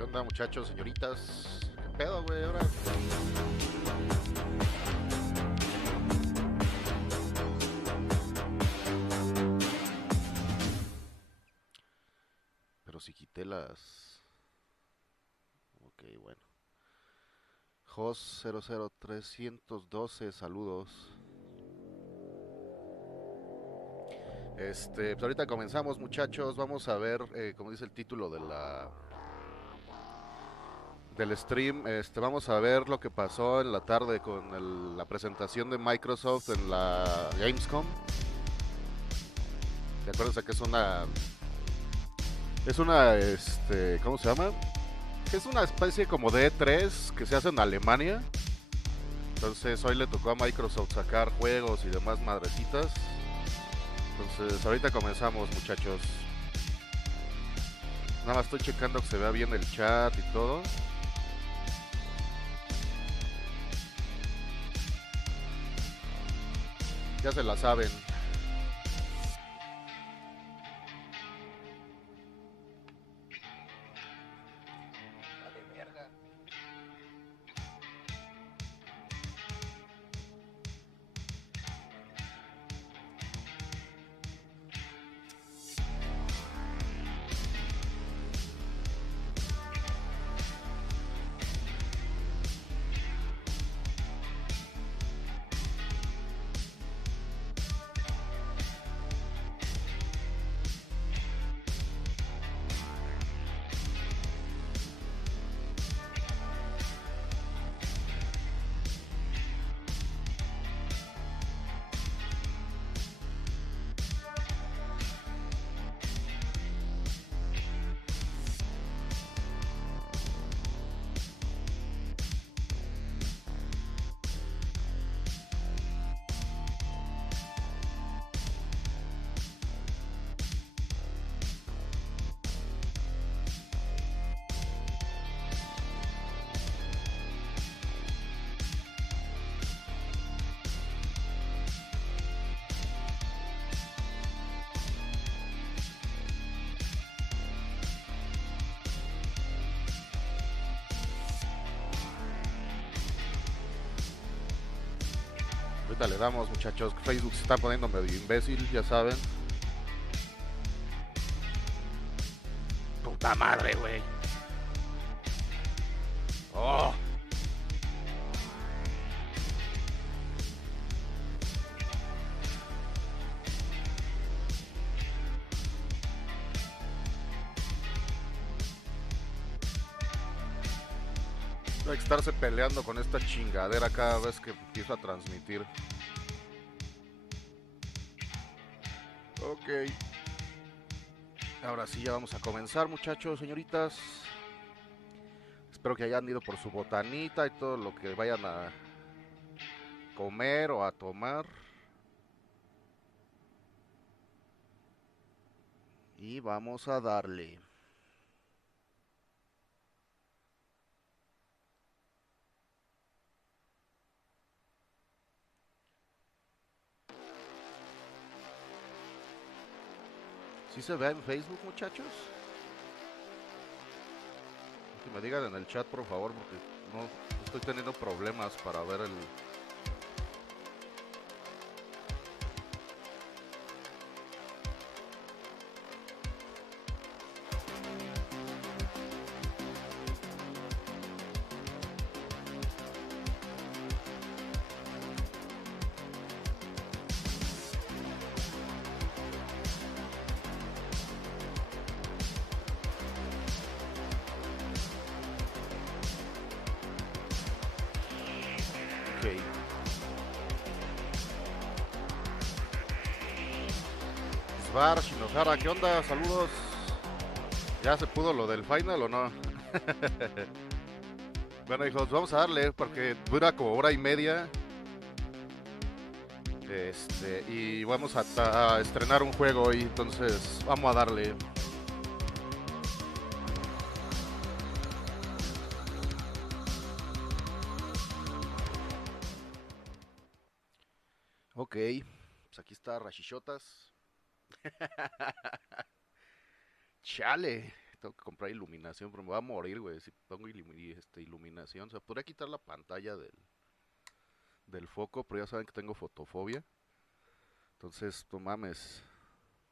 ¿Qué onda, muchachos, señoritas? ¿Qué pedo, güey? Ahora. Pero si quité las. Ok, bueno. Host 00312, saludos. Pues ahorita comenzamos, muchachos. Vamos a ver, como dice el título del stream. Vamos a ver lo que pasó en la tarde con la presentación de Microsoft en la Gamescom. ¿Te acuerdas que ¿cómo se llama? Es una especie como de E3 que se hace en Alemania. Entonces hoy le tocó a Microsoft sacar juegos y demás madrecitas. Entonces ahorita comenzamos, muchachos. Nada más estoy checando que se vea bien el chat y todo. Ya se la saben. Vale, verga. Ahorita le damos, muchachos. Facebook se está poniendo medio imbécil, ya saben. Puta madre, güey. Oh. Hay que estarse peleando con esta chingadera cada vez que empiezo a transmitir. Ok. Ahora sí, ya vamos a comenzar, muchachos, señoritas. Espero que hayan ido por su botanita y todo lo que vayan a comer o a tomar. Y vamos a darle. ¿Sí se ve en Facebook, muchachos? Que me digan en el chat, por favor, porque no estoy teniendo problemas para ver el... Ok. Svar, Shinohara, ¿qué onda? Saludos. ¿Ya se pudo lo del final o no? Bueno, hijos, vamos a darle porque dura como hora y media. Y vamos a estrenar un juego hoy, entonces vamos a darle. Ok, pues aquí está Rashishotas. Chale, tengo que comprar iluminación, pero me voy a morir, güey, si pongo iluminación. O sea, podría quitar la pantalla del foco, pero ya saben que tengo fotofobia. Entonces, no mames,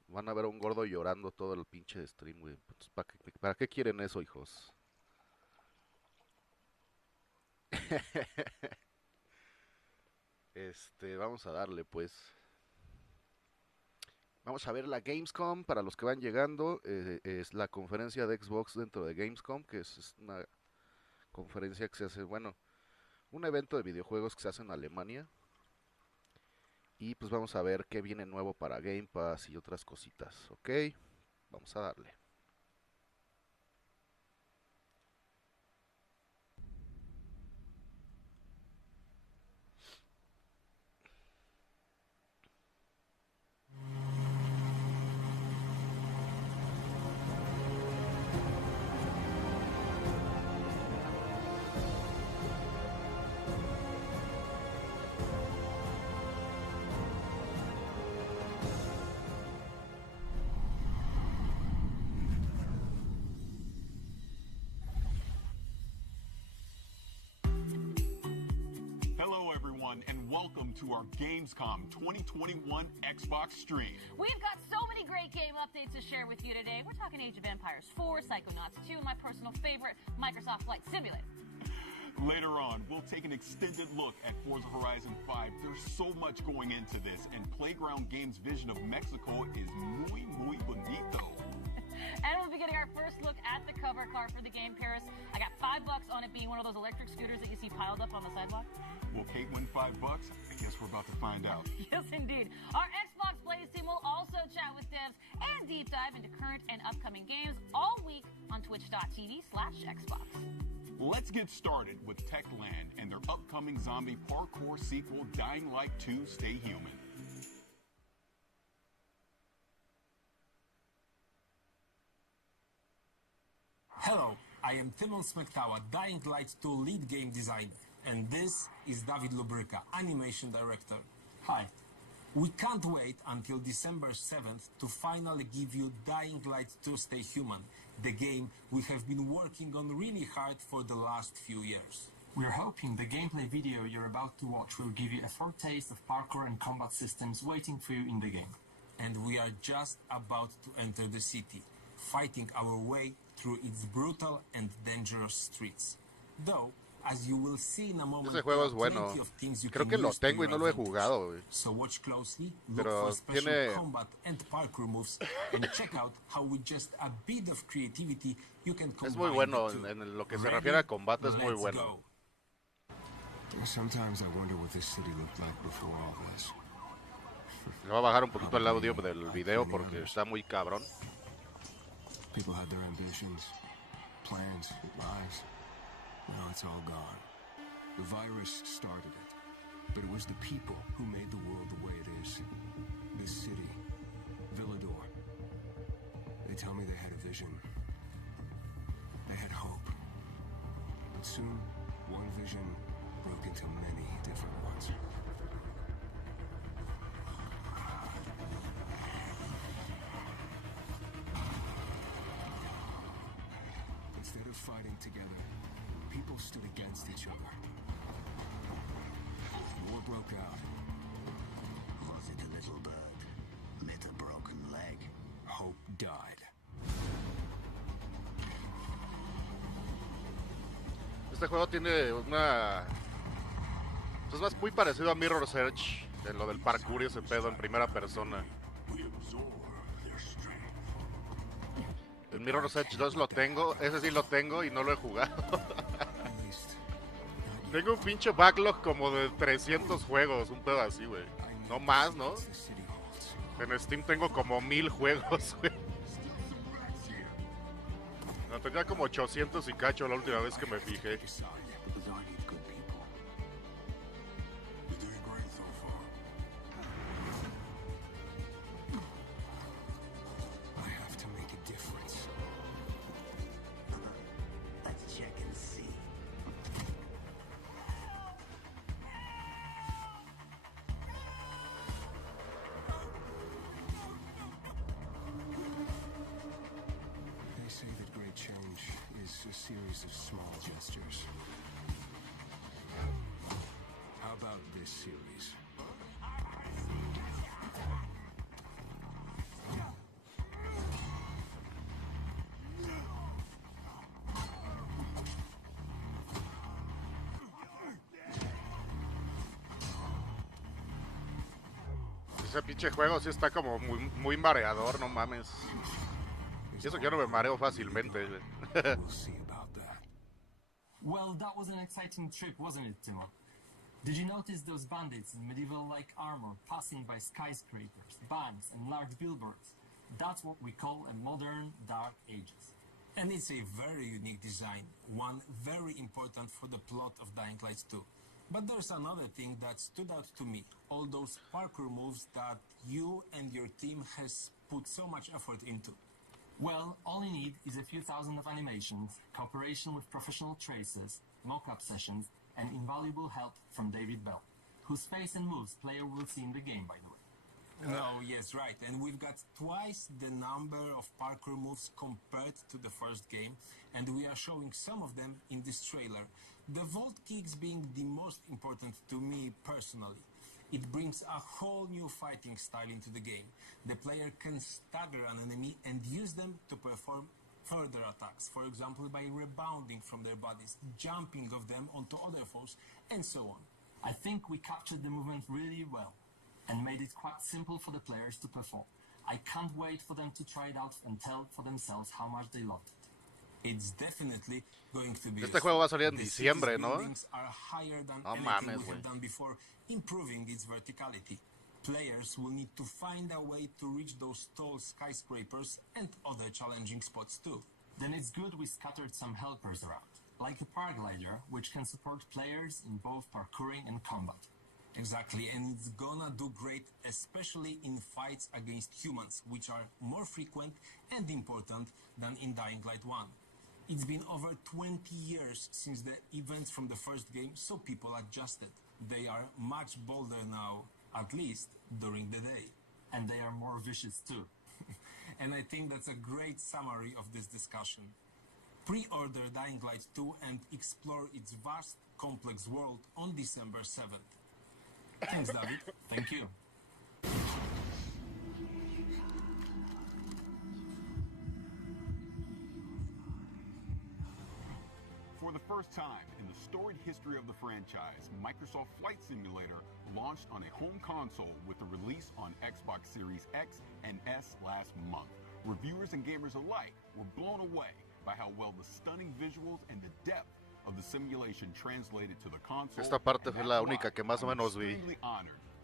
van a ver a un gordo llorando todo el pinche stream, güey. Entonces, ¿para qué quieren eso, hijos? Vamos a darle, pues. Vamos a ver la Gamescom, para los que van llegando, es la conferencia de Xbox dentro de Gamescom, que es una conferencia que se hace, bueno, un evento de videojuegos que se hace en Alemania. Y pues vamos a ver qué viene nuevo para Game Pass y otras cositas, ¿ok? Vamos a darle. Hello, everyone, and welcome to our Gamescom 2021 Xbox stream. We've got so many great game updates to share with you today. We're talking Age of Empires 4, Psychonauts 2, my personal favorite, Microsoft Flight Simulator. Later on, we'll take an extended look at Forza Horizon 5. There's so much going into this, and Playground Games' vision of Mexico is muy, muy bonito. And we'll be getting our first look at the cover car for the game, Paris. I got $5 on it being one of those electric scooters that you see piled up on the sidewalk. Will Kate win $5? I guess we're about to find out. Yes, indeed. Our Xbox Plays team will also chat with devs and deep dive into current and upcoming games all week on twitch.tv/Xbox. Let's get started with Techland and their upcoming zombie parkour sequel, Dying Light 2: Stay Human. Hello, I am Timon Smektawa, Dying Light 2 lead game designer, and this is David Lubryka, animation director. Hi. We can't wait until December 7th to finally give you Dying Light 2 Stay Human, the game we have been working on really hard for the last few years. We're hoping the gameplay video you're about to watch will give you a foretaste of parkour and combat systems waiting for you in the game. And we are just about to enter the city, fighting our way through its brutal and dangerous streets. Though, as you will see in a moment, ese juego es bueno. Creo que lo tengo y no lo he jugado, güey. So watch closely, look Pero for special tiene... combat and parkour moves, and check out how with just a bit of creativity you can combine Es muy bueno, the two. en lo que se refiere a combate es muy Let's bueno. go. Sometimes I wonder what this city looked like before all this. Le voy a bajar un poquito el audio del video porque está muy cabrón. People had their ambitions, plans, lives. Now it's all gone. The virus started it, but it was the people who made the world the way it is. This city, Villador. They tell me they had a vision. They had hope. But soon, one vision broke into many different ones. Instead of fighting together, people stood against each other. War broke out. Was it a little bird? Met a broken leg? Hope died. Este juego tiene una... Es más muy parecido a Mirror's Edge, en lo del parkour y ese pedo en primera persona. El Mirror's Edge 2 lo tengo, ese sí lo tengo y no lo he jugado. Tengo un pinche backlog como de 300 juegos, un pedo así, güey. No más, ¿no? En Steam tengo como 1000 juegos, güey. No, tenía como 800 y cacho la última vez que me fijé. Let's check and see. They say that great series of small gestures. How about this series? Ese pinche juego sí está como muy mareador, no mames. Y eso que yo no me mareo fácilmente. We'll see about that. Well, that was an exciting trip, wasn't it, Timo? Did you notice those bandits in medieval-like armor passing by skyscrapers, banks, and large billboards? That's what we call a modern Dark Ages. And it's a very unique design, one very important for the plot of Dying Light 2. But there's another thing that stood out to me, all those parkour moves that you and your team has put so much effort into. Well, all you need is a few thousand of animations, cooperation with professional tracers, mock-up sessions, and invaluable help from David Bell, whose face and moves player will see in the game, by the way. No, yes, right. And we've got twice the number of parkour moves compared to the first game, and we are showing some of them in this trailer. The vault kicks being the most important to me personally. It brings a whole new fighting style into the game. The player can stagger an enemy and use them to perform further attacks, for example by rebounding from their bodies, jumping of them onto other foes, and so on. I think we captured the movement really well and made it quite simple for the players to perform. I can't wait for them to try it out and tell for themselves how much they loved it. It's definitely going to be. Este juego va a salir en The diciembre, city's ¿no? buildings are higher than No anything mames, we güey. have done before, improving its verticality. Players will need to find a way to reach those tall skyscrapers and other challenging spots too. Then it's good we scattered some helpers around, like a paraglider, which can support players in both parkouring and combat. Exactly, and it's gonna do great, especially in fights against humans, which are more frequent and important than in Dying Light 1. It's been over 20 years since the events from the first game, so people adjusted. They are much bolder now, at least during the day. And they are more vicious too. And I think that's a great summary of this discussion. Pre-order Dying Light 2 and explore its vast, complex world on December 7th. Thanks, David. Thank you. For the first time in the storied history of the franchise, Microsoft Flight Simulator launched on a home console with the release on Xbox Series X and S last month. Reviewers and gamers alike were blown away by how well the stunning visuals and the depth of the simulation translated to the console. Esta parte fue la única que más o menos vi.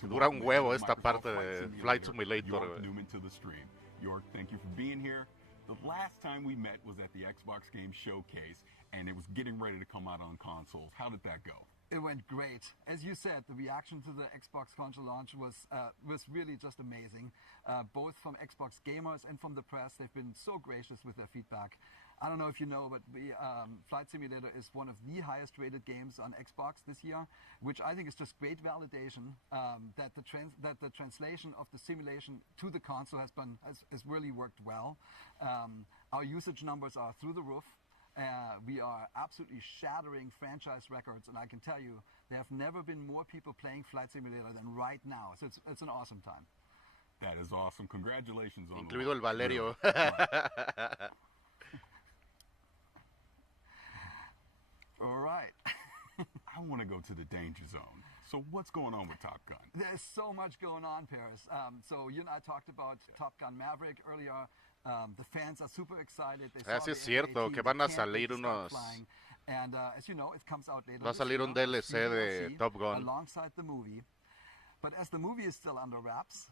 Dura un huevo esta parte de Flight Simulator, güey. Newman to the stream. York, thank you for being here. The last time we met was at the Xbox Game Showcase, and it was getting ready to come out on consoles. How did that go? It went great. As you said, the reaction to the Xbox console launch was really just amazing. Both from Xbox gamers and from the press, they've been so gracious with their feedback. I don't know if you know, but Flight Simulator is one of the highest rated games on Xbox this year, which I think is just great validation that the translation of the simulation to the console has really worked well. Our usage numbers are through the roof. We are absolutely shattering franchise records, and I can tell you there have never been more people playing Flight Simulator than right now. So it's an awesome time. That is awesome. Congratulations on Incluido el Valerio. All right. I want to go to the danger zone. So what's going on with Top Gun? There's so much going on, Paris. So you and I talked about Top Gun Maverick earlier. The fans are super excited. They saw Sí es the cierto FAT, que van a they can't wait salir to start unos... flying. And as you know, it comes out later Va a this salir year un on DLC de DLC, Top Gun. alongside the movie. But as the movie is still under wraps,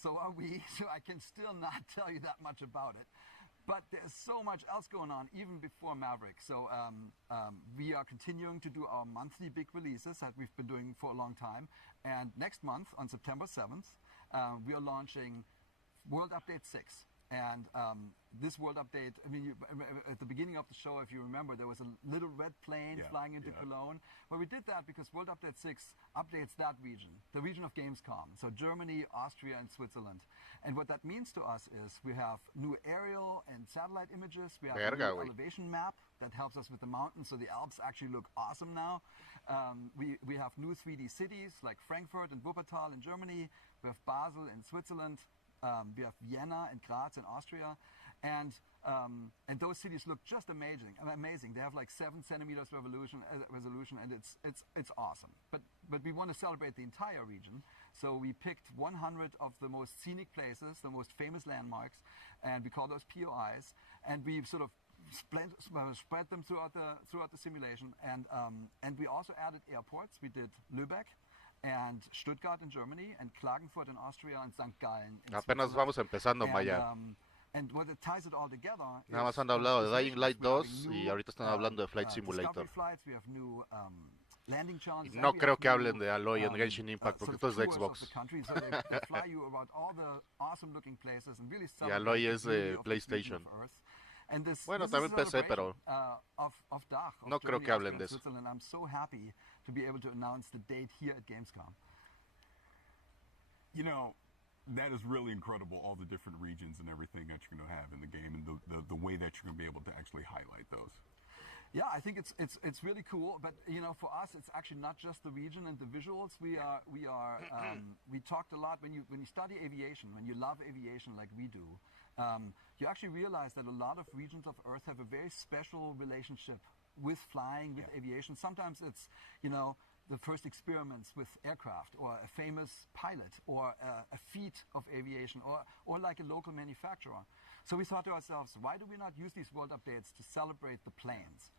so are we. So I can still not tell you that much about it. But there's so much else going on even before Maverick. So we are continuing to do our monthly big releases that we've been doing for a long time. And next month, on September 7th, we are launching World Update 6. And this world update, I mean, at the beginning of the show, if you remember, there was a little red plane flying into Cologne. Well, we did that because World Update 6 updates that region, the region of Gamescom. So Germany, Austria, and Switzerland. And what that means to us is we have new aerial and satellite images. We have a new elevation map that helps us with the mountains. So the Alps actually look awesome now. We have new 3D cities like Frankfurt and Wuppertal in Germany. We have Basel in Switzerland. We have Vienna and Graz in Austria, and those cities look just amazing. They have like 7 centimeters resolution, and it's awesome. But we want to celebrate the entire region, so we picked 100 of the most scenic places, the most famous landmarks, and we call those POIs, and we sort of spread them throughout the simulation, and we also added airports. We did Lübeck and Stuttgart in Germany, and Klagenfurt in Austria, and St. Gallen in Apenas vamos empezando, Maya. And what it ties it all together Nada más han hablado de Dying Light 2 y ahorita están hablando de Flight Simulator. We have new landing challenges. No creo que hablen de Aloy en Genshin Impact porque esto es de Xbox. Y Aloy es de PlayStation. Bueno, también PC, pero no creo que hablen de eso. I'm so happy to be able to announce the date here at Gamescom. You know, that is really incredible, all the different regions and everything that you're going to have in the game, and the way that you're going to be able to actually highlight those. Yeah, I think it's really cool, but you know, for us, it's actually not just the region and the visuals. We talked a lot when you study aviation, when you love aviation like we do. You actually realize that a lot of regions of Earth have a very special relationship with flying, with aviation. Sometimes it's, you know, the first experiments with aircraft, or a famous pilot, or a feat of aviation, or like a local manufacturer. So we thought to ourselves, why do we not use these world updates to celebrate the planes?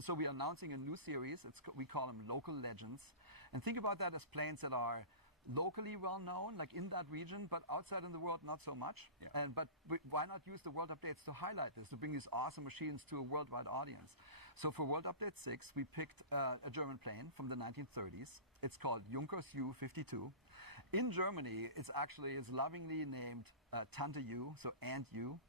So we are announcing a new series. We call them Local Legends. And think about that as planes that are locally well known, like in that region, but outside in the world not so much. But why not use the world updates to highlight this, to bring these awesome machines to a worldwide audience? So for World Update 6, we picked a German plane from the 1930s. It's called Junkers U-52. In Germany, it's lovingly named Tante U, so Aunt U.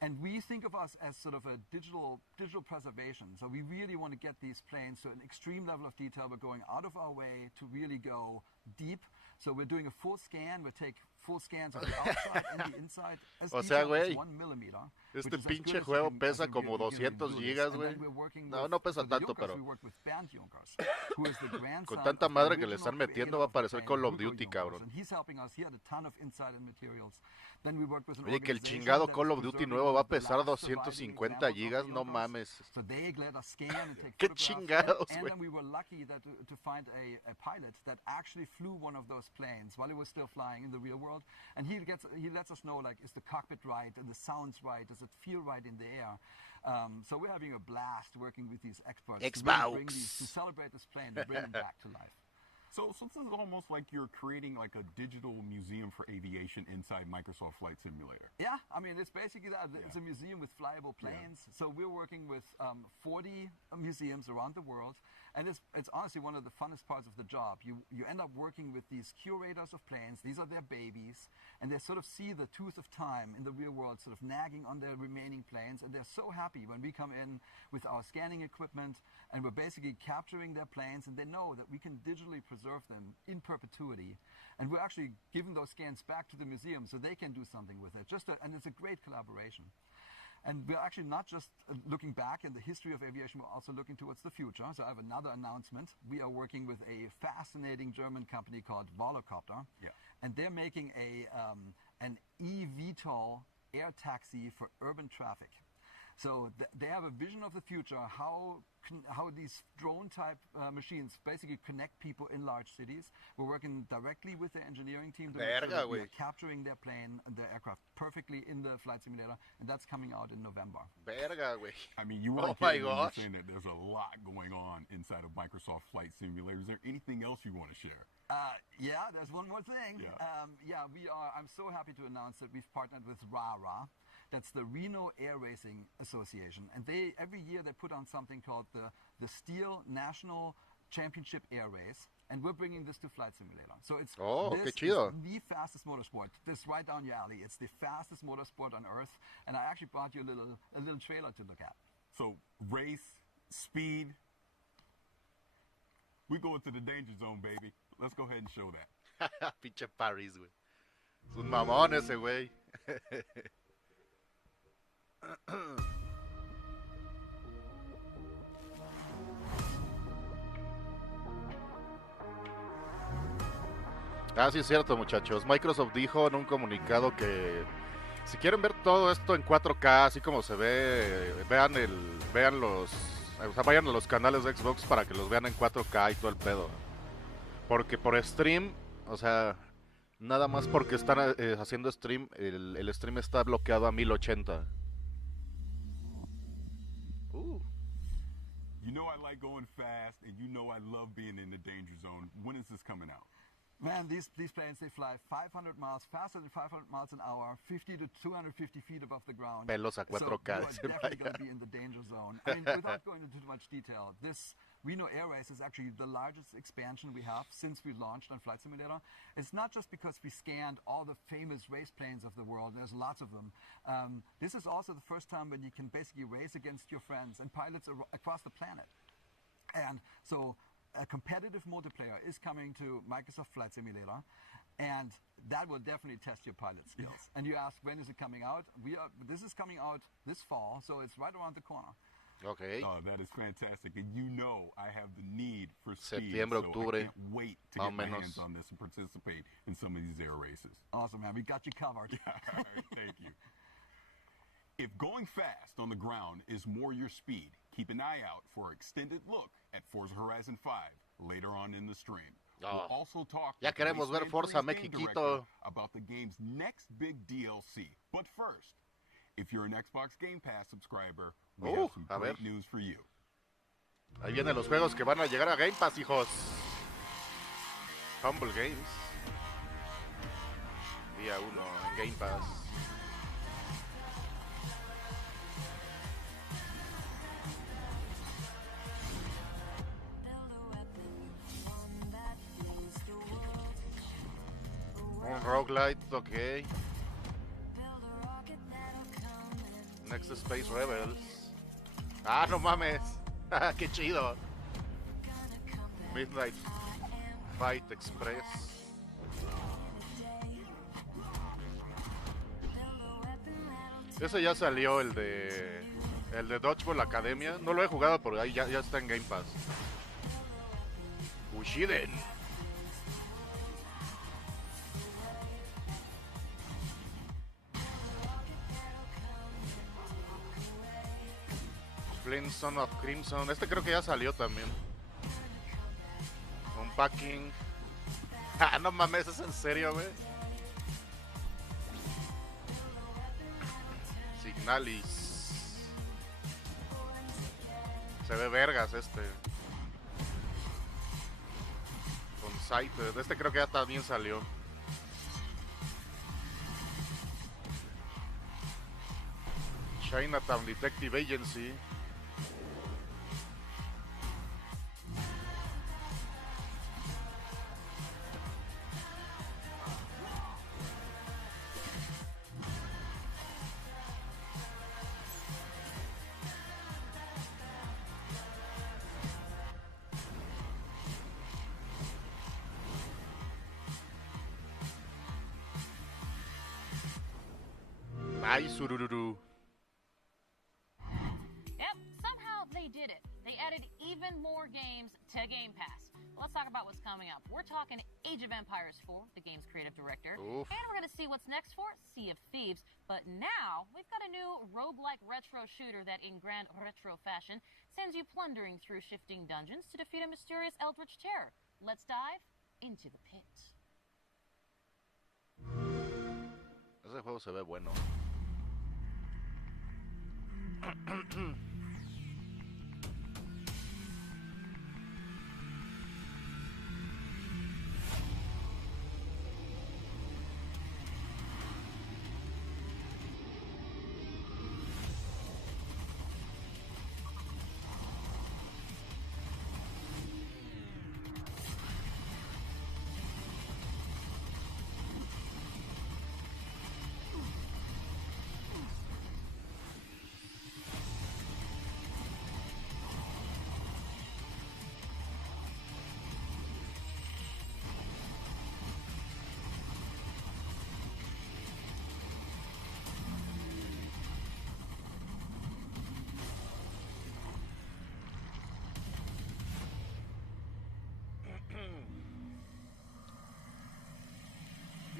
And we think of us as sort of a digital preservation. So we really want to get these planes to an extreme level of detail. We're going out of our way to really go deep. So we're doing a full scan. We take full scans of the outside and the inside. O sea, güey, 1 millimeter, este pinche juego pesa como 200 gigas, güey. No pesa tanto, pero con tanta madre que le están metiendo va a parecer Call of Duty, cabrón. Oye, que el chingado Call of Duty nuevo va a pesar 250 gigas, no mames. Qué chingados, güey. And we were lucky to find a pilot that actually flew one of those planes while he was still flying in the real world. And he lets us know, like, is the cockpit right, and the sounds right, does it feel right in the air? So we're having a blast working with these experts to celebrate this plane and bring them back to life. So this is almost like you're creating like a digital museum for aviation inside Microsoft Flight Simulator. Yeah, I mean, it's basically that. It's a museum with flyable planes. So we're working with 40 museums around the world. And it's honestly one of the funnest parts of the job. You end up working with these curators of planes. These are their babies. And they sort of see the tooth of time in the real world sort of nagging on their remaining planes. And they're so happy when we come in with our scanning equipment and we're basically capturing their planes. And they know that we can digitally preserve them in perpetuity. And we're actually giving those scans back to the museum so they can do something with it. And it's a great collaboration. And we're actually not just looking back in the history of aviation, we're also looking towards the future. So I have another announcement. We are working with a fascinating German company called Volocopter. And they're making an eVTOL air taxi for urban traffic. So they have a vision of the future, how these drone-type machines basically connect people in large cities. We're working directly with the engineering team to make sure that we are capturing their plane and their aircraft perfectly in the flight simulator, and that's coming out in November. I mean, you were saying that there's a lot going on inside of Microsoft Flight Simulator. Is there anything else you want to share? Yeah, there's one more thing. I'm so happy to announce that we've partnered with RARA. That's the Reno Air Racing Association. And every year they put on something called the Steel National Championship Air Race. And we're bringing this to Flight Simulator. So it's qué this chido. is the fastest motorsport. This right down your alley. It's the fastest motorsport on Earth. And I actually brought you a little trailer to look at. So race, speed. We go into the danger zone, baby. Let's go ahead and show that. Pinche Paris, güey. Es un mamón ese güey. Ah, sí es cierto, muchachos. Microsoft dijo en un comunicado que si quieren ver todo esto en 4K, así como se ve, vean los, o sea, vayan a los canales de Xbox para que los vean en 4K y todo el pedo. Porque por stream, o sea, nada más porque están haciendo stream, el stream está bloqueado a 1080. You know I like going fast, and you know I love being in the danger zone. When is this coming out? Man, these planes, they fly 500 miles, faster than 500 miles an hour, 50 to 250 feet above the ground. Pelos a 4K. So you're definitely going to be in the danger zone. I mean, without going into too much detail, this Reno Air Race is actually the largest expansion we have since we launched on Flight Simulator. It's not just because we scanned all the famous race planes of the world, there's lots of them. This is also the first time when you can basically race against your friends and pilots across the planet. And so a competitive multiplayer is coming to Microsoft Flight Simulator, and that will definitely test your pilot skills. And you ask, when is it coming out? This is coming out this fall, so it's right around the corner. Okay. Oh, that is fantastic. And you know I have the need for speed, Septiembre, so octubre, I can't wait to get my hands on this and participate in some of these air races. Awesome, man. We got you covered. All right, thank you. If going fast on the ground is more your speed, keep an eye out for an extended look at Forza Horizon 5 later on in the stream. We'll also talk ya queremos ver Forza Mexiquito about the game's next big DLC. But first, if you're an Xbox Game Pass subscriber, we have some great news for you. Ahí vienen los juegos que van a llegar a Game Pass, hijos. Humble Games. Día 1 en Game Pass. Un roguelite, ok. Next Space Rebels. Ah, no mames. Qué chido. Midnight Fight Express. Ese ya salió, el de Dodgeball Academia. No lo he jugado, pero ahí ya está en Game Pass. Ushiden. Son of Crimson. Este creo que ya salió también. Unpacking. Ah, no mames, ¿es en serio, güey? Signalis. Se ve vergas este. Con Sighted. Este creo que ya también salió. Chinatown Detective Agency. Ay, surururu. Yep, somehow they did it. They added even more games to Game Pass. Let's talk about what's coming up. We're talking Age of Empires 4, the game's creative director. Oof. And we're going to see what's next for Sea of Thieves. But now, we've got a new roguelike retro shooter that, in grand retro fashion, sends you plundering through shifting dungeons to defeat a mysterious eldritch terror. Let's dive into the pit. Ese juego se ve bueno.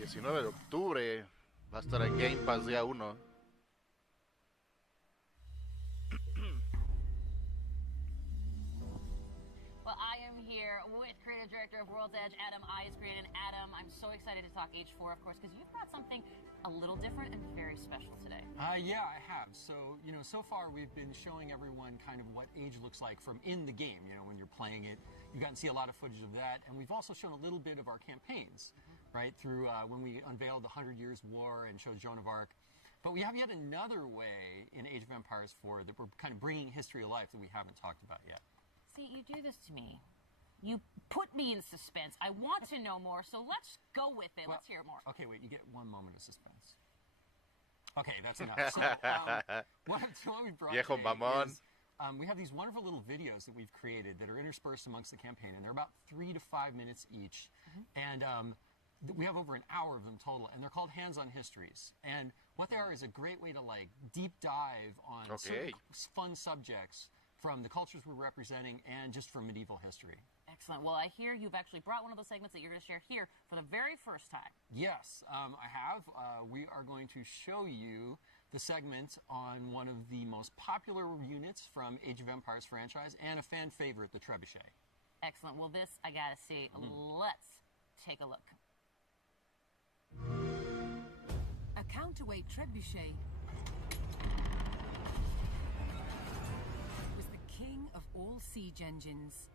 19 de octubre. Va a estar en Game Pass día 1. Well, I am here with creative director of World's Edge, Adam Isgren. And Adam, I'm so excited to talk H4, of course, because you've brought something a little different and very special today. Yeah, I have. So, so far we've been showing everyone kind of what age looks like from in the game, when you're playing it. You've gotten to see a lot of footage of that. And we've also shown a little bit of our campaigns, right, through when we unveiled the 100 Years War and showed Joan of Arc. But we have yet another way in Age of Empires 4 that we're kind of bringing history to life that we haven't talked about yet. See, you do this to me. You put me in suspense. I want to know more, so let's go with it. Well, let's hear more. Okay, wait, you get one moment of suspense. Okay, that's enough. So, what we brought Viejo mamón. is, we have these wonderful little videos that we've created that are interspersed amongst the campaign, and they're about 3 to 5 minutes each. And we have over an hour of them total, and they're called Hands-on Histories. And what they are is a great way to, deep dive on certain fun subjects from the cultures we're representing and just from medieval history. Excellent. Well, I hear you've actually brought one of those segments that you're going to share here for the very first time. Yes, I have. We are going to show you the segment on one of the most popular units from Age of Empires franchise and a fan favorite, the Trebuchet. Excellent. Well, this, I got to see. Let's take a look. A counterweight trebuchet was the king of all siege engines.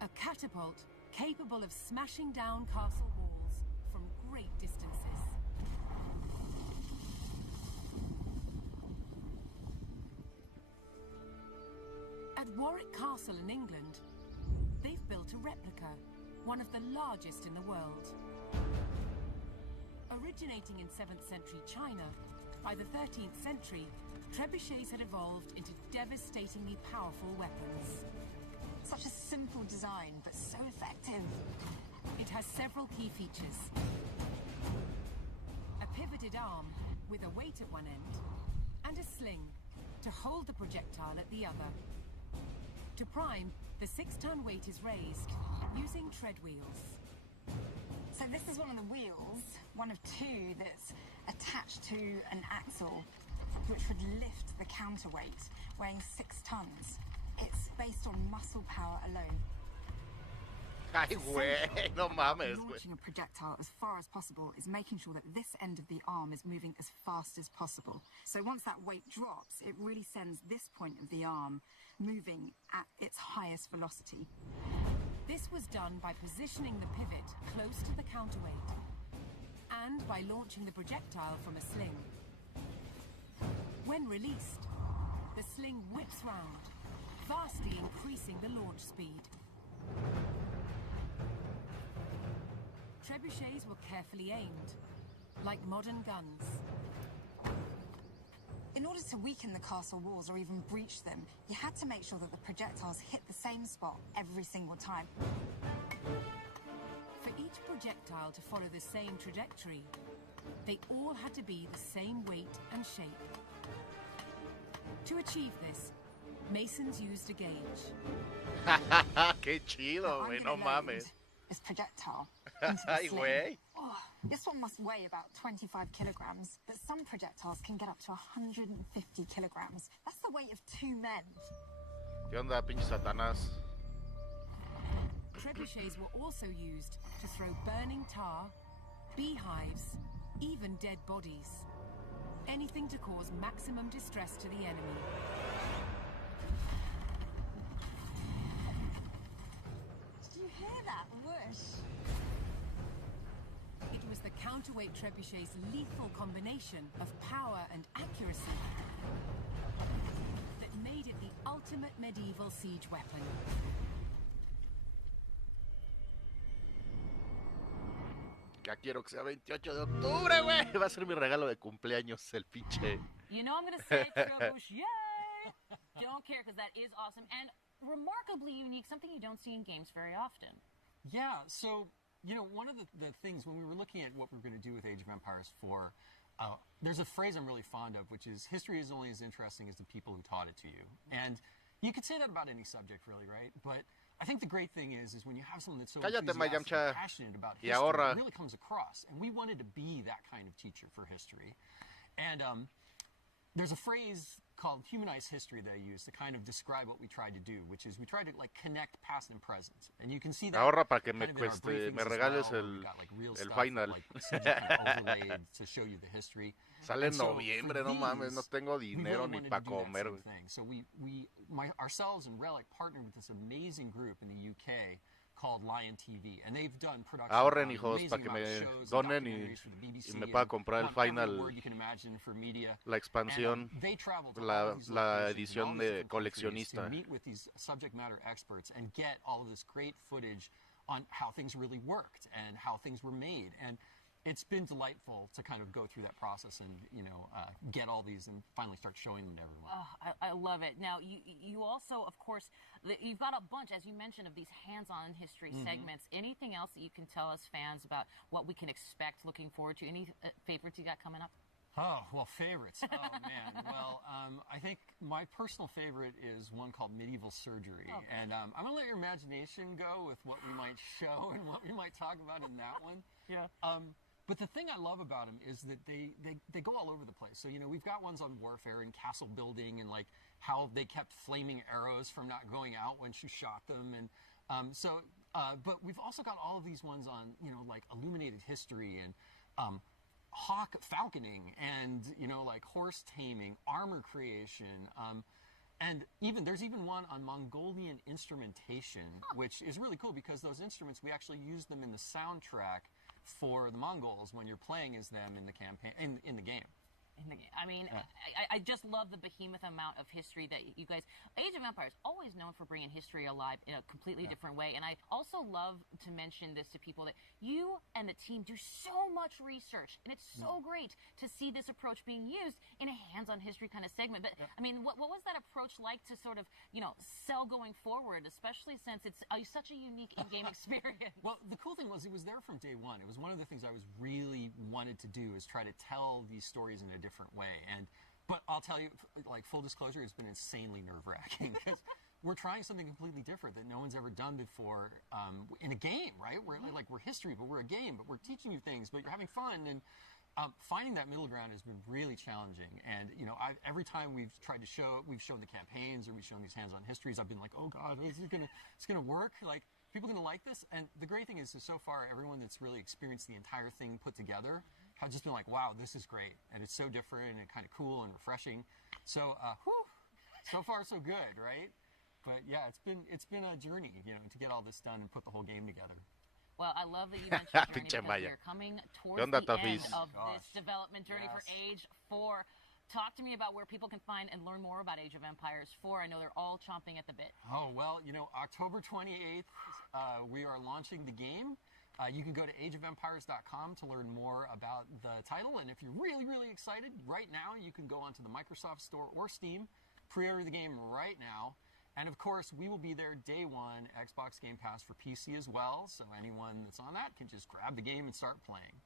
A catapult capable of smashing down castle walls from great distances. At Warwick Castle in England, they've built a replica, one of the largest in the world. Originating in 7th century China, by the 13th century, trebuchets had evolved into devastatingly powerful weapons. Such a simple design, but so effective. It has several key features. A pivoted arm with a weight at one end, and a sling to hold the projectile at the other. To prime, the 6-ton weight is raised using tread wheels. So this is one of the wheels, one of 2 that's attached to an axle, which would lift the counterweight, weighing 6 tons. It's based on muscle power alone. Ay, güey, no mames, güey. Launching a projectile as far as possible is making sure that this end of the arm is moving as fast as possible. So once that weight drops, it really sends this point of the arm moving at its highest velocity. This was done by positioning the pivot close to the counterweight and by launching the projectile from a sling. When released, the sling whips round, vastly increasing the launch speed. Trebuchets were carefully aimed, like modern guns. In order to weaken the castle walls or even breach them, you had to make sure that the projectiles hit the same spot every single time. For each projectile to follow the same trajectory, they all had to be the same weight and shape. To achieve this, masons used a gauge. Qué chido, güey, no mames. This projectile. Ay, güey. Oh, this one must weigh about 25 kilograms, but some projectiles can get up to 150 kilograms. That's the weight of 2 men. ¿Qué onda, pinche Satanás? Trebuchets were also used to throw burning tar, beehives, even dead bodies. Anything to cause maximum distress to the enemy. Did you hear that whoosh? It was the counterweight trebuchet's lethal combination of power and accuracy that made it the ultimate medieval siege weapon. Ya quiero que sea 28 de octubre, güey. Va a ser mi regalo de cumpleaños, el pinche. You know I'm going to say trebuchet. Don't care, because that is awesome and remarkably unique, something you don't see in games very often. Yeah, so, one of the things when we were looking at what we were going to do with Age of Empires 4, there's a phrase I'm really fond of, which is, history is only as interesting as the people who taught it to you. And you could say that about any subject, really, right? But I think the great thing is when you have someone that's so Cállate, enthusiastic Mayamcha, and passionate about y history, ahorra. it really comes across. And we wanted to be that kind of teacher for history. And there's a phrase called humanized history that I use to kind of describe what we tried to do, which is we tried to like connect past and present. And you can see that Ahorra para que kind me, of in our briefings me as regales well, where we el, got, like, real el stuff, final. like CG overlaid to show you the history. Sale en And so noviembre, for no mames, no these, tengo we dinero really ni wanted para to do that comer, same güey. thing. So ourselves and Relic partnered with this amazing group in the UK called Lion TV, and they've done production Ahorren, on an hijos, amazing para que amount of me shows and donen documentaries for the BBC y me pueda and comprar el won every final, award you can imagine for media. la expansión, And, they travel to all la these la locations in all edición these de different countries coleccionista. to meet with these subject matter experts and get all of this great footage on how things really worked and how things were made. And it's been delightful to kind of go through that process and, get all these and finally start showing them to everyone. Oh, I love it. Now, you also, of course, you've got a bunch, as you mentioned, of these hands-on history segments. Anything else that you can tell us fans about what we can expect, looking forward to? Any favorites you got coming up? Oh, well, favorites. Oh, man. Well, I think my personal favorite is one called Medieval Surgery. Oh. And I'm going to let your imagination go with what we might show and what we might talk about in that one. Yeah. But the thing I love about them is that they go all over the place. So, we've got ones on warfare and castle building and, like, how they kept flaming arrows from not going out when she shot them. And but we've also got all of these ones on, like, illuminated history and falconing and, like, horse taming, armor creation. And there's even one on Mongolian instrumentation, which is really cool because those instruments, we actually use them in the soundtrack for the Mongols when you're playing as them in the campaign, in the game. I mean, I just love the behemoth amount of history that you guys... Age of Empires, always known for bringing history alive in a completely different way. And I also love to mention this to people that you and the team do so much research. And it's so great to see this approach being used in a hands-on history kind of segment. But, I mean, what was that approach like to sort of, sell going forward, especially since it's such a unique in-game experience? Well, the cool thing was it was there from day one. It was one of the things I was really wanted to do is try to tell these stories in a different way. But I'll tell you, like, full disclosure, it's been insanely nerve-wracking because we're trying something completely different that no one's ever done before in a game, right? We're history, but we're a game, but we're teaching you things, but you're having fun. And finding that middle ground has been really challenging. And, every time we've shown the campaigns or we've shown these hands-on histories, I've been like, oh God, it's gonna work? Like, people gonna like this? And the great thing is so far, everyone that's really experienced the entire thing put together have just been like, wow, this is great. And it's so different and kind of cool and refreshing. So, so far so good, right? But yeah, it's been a journey, to get all this done and put the whole game together. Well, I love that you mentioned journey because we're coming towards the end of this development journey for Age 4. Talk to me about where people can find and learn more about Age of Empires 4. I know they're all chomping at the bit. Oh, well, October 28th, we are launching the game. You can go to ageofempires.com to learn more about the title. And if you're really, really excited, right now, you can go onto the Microsoft Store or Steam, pre-order the game right now. And, of course, we will be there day one, Xbox Game Pass for PC as well. So anyone that's on that can just grab the game and start playing.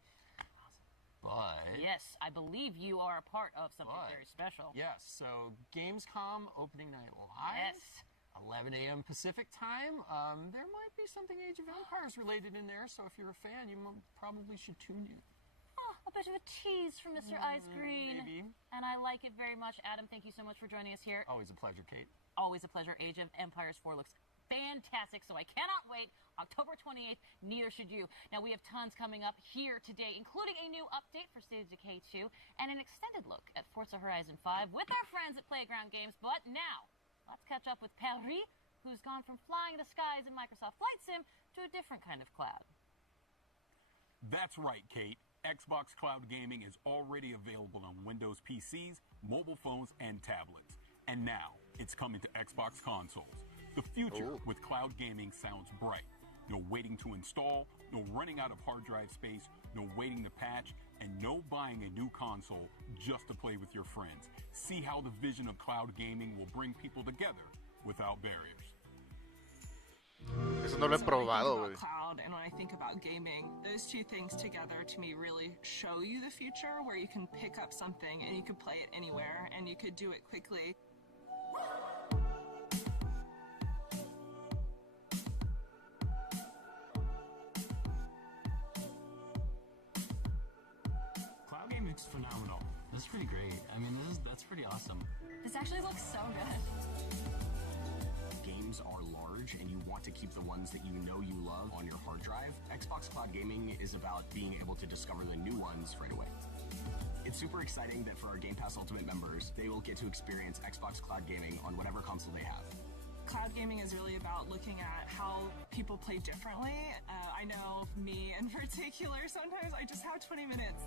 But... Yes, I believe you are a part of something very special. Yes, so Gamescom opening night live. Yes. 11 a.m. Pacific time. There might be something Age of Empires related in there, so if you're a fan, you probably should tune in. Oh, a bit of a tease from Mr. Ice Green. Maybe. And I like it very much. Adam, thank you so much for joining us here. Always a pleasure, Kate. Always a pleasure. Age of Empires 4 looks fantastic, so I cannot wait. October 28th, neither should you. Now, we have tons coming up here today, including a new update for State of Decay 2 and an extended look at Forza Horizon 5 with our friends at Playground Games. But now, let's catch up with Paris, who's gone from flying the skies in Microsoft Flight Sim to a different kind of cloud. That's right, Kate. Xbox Cloud Gaming is already available on Windows PCs, mobile phones, and tablets. And now, it's coming to Xbox consoles. The future with cloud gaming sounds bright. No waiting to install, no running out of hard drive space, no waiting to patch, and no buying a new console just to play with your friends. See how the vision of cloud gaming will bring people together without barriers. Eso no lo he probado, güey. Cloud, and when I think about gaming, those two things together to me really show you the future, where you can pick up something and you can play it anywhere and you could do it quickly. looks phenomenal. This is pretty great. I mean, that's pretty awesome. This actually looks so good. Games are large and you want to keep the ones that you know you love on your hard drive. Xbox Cloud Gaming is about being able to discover the new ones right away. It's super exciting that for our Game Pass Ultimate members, they will get to experience Xbox Cloud Gaming on whatever console they have. Cloud gaming is really about looking at how people play differently. I know me in particular, sometimes I just have 20 minutes.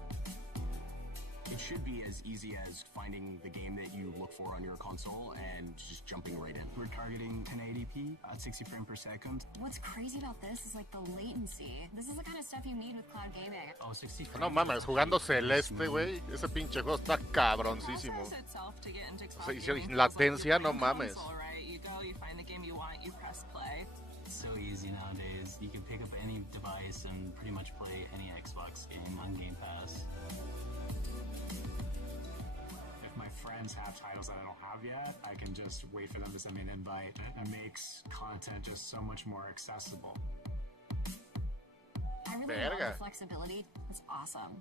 It should be as easy as finding the game that you look for on your console and just jumping right in. We're targeting 1080p at 60 frames per second. What's crazy about this is like the latency. This is the kind of stuff you need with cloud gaming. Oh, 60 frames. No mames, jugando Celeste, güey. Ese pinche juego está cabroncísimo. O sea, y sin latencia, no mames. You go, you find the game you want, you press play. It's so easy nowadays. You can pick up any device and pretty much play any Xbox game on Game Pass. If my friends have titles that I don't have yet, I can just wait for them to send me an invite. It makes content just so much more accessible. I really love the flexibility. It's awesome.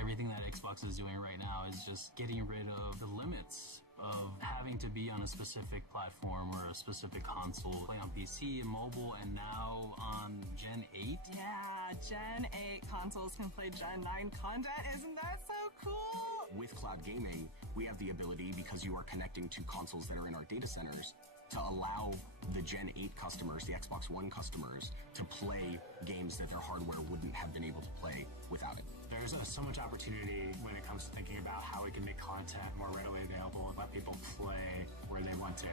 Everything that Xbox is doing right now is just getting rid of the limits of having to be on a specific platform or a specific console. Play on PC and mobile, and now on Gen 8. Yeah, Gen 8 consoles can play Gen 9 content. Isn't that so cool? With cloud gaming, we have the ability, because you are connecting to consoles that are in our data centers, to allow the Gen 8 customers, the Xbox One customers, to play games that their hardware wouldn't have been able to play without it. There's so much opportunity when it comes to thinking about how we can make content more readily available and let people play where they want to.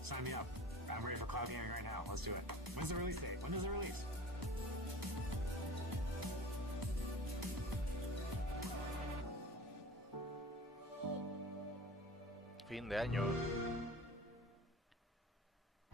Sign me up. I'm ready for cloud gaming right now. Let's do it. When's the release date? When does it release? Fin de año.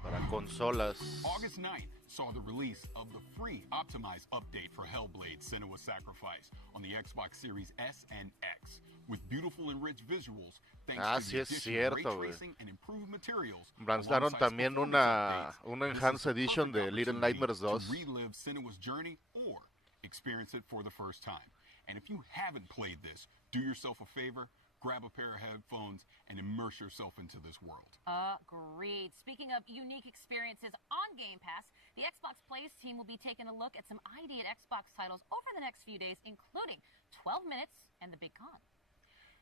Para consolas. August 9th saw the release of the free optimized update for Hellblade: Senua's Sacrifice on the Xbox Series S and X, with beautiful and rich visuals thanks to the addition of ray tracing and improved materials. Lanzaron también una Enhanced Edition de Little Nightmares 2. To relive Senua's journey or experience it for the first time. And if you haven't played this, do yourself a favor. Grab a pair of headphones and immerse yourself into this world. Agreed. Speaking of unique experiences on Game Pass, the Xbox Plays team will be taking a look at some ID at Xbox titles over the next few days, including 12 Minutes and The Big Con.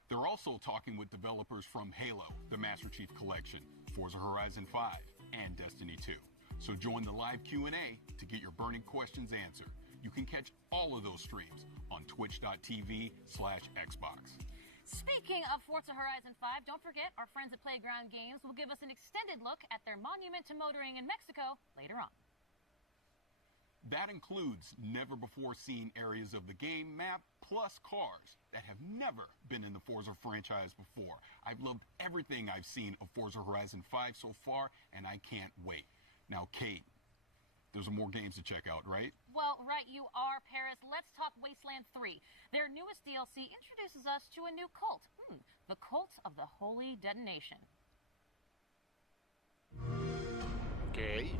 They're also talking with developers from Halo, the Master Chief Collection, Forza Horizon 5, and Destiny 2. So join the live Q&A to get your burning questions answered. You can catch all of those streams on twitch.tv/Xbox. Speaking of Forza Horizon 5, don't forget our friends at Playground Games will give us an extended look at their monument to motoring in Mexico later on. That includes never-before-seen areas of the game map, plus cars that have never been in the Forza franchise before. I've loved everything I've seen of Forza Horizon 5 so far, and I can't wait. Now, Kate, there's more games to check out, right? Well, right you are, Paris. Let's talk Wasteland 3. Their newest DLC introduces us to a new cult. The Cult of the Holy Detonation. Okay.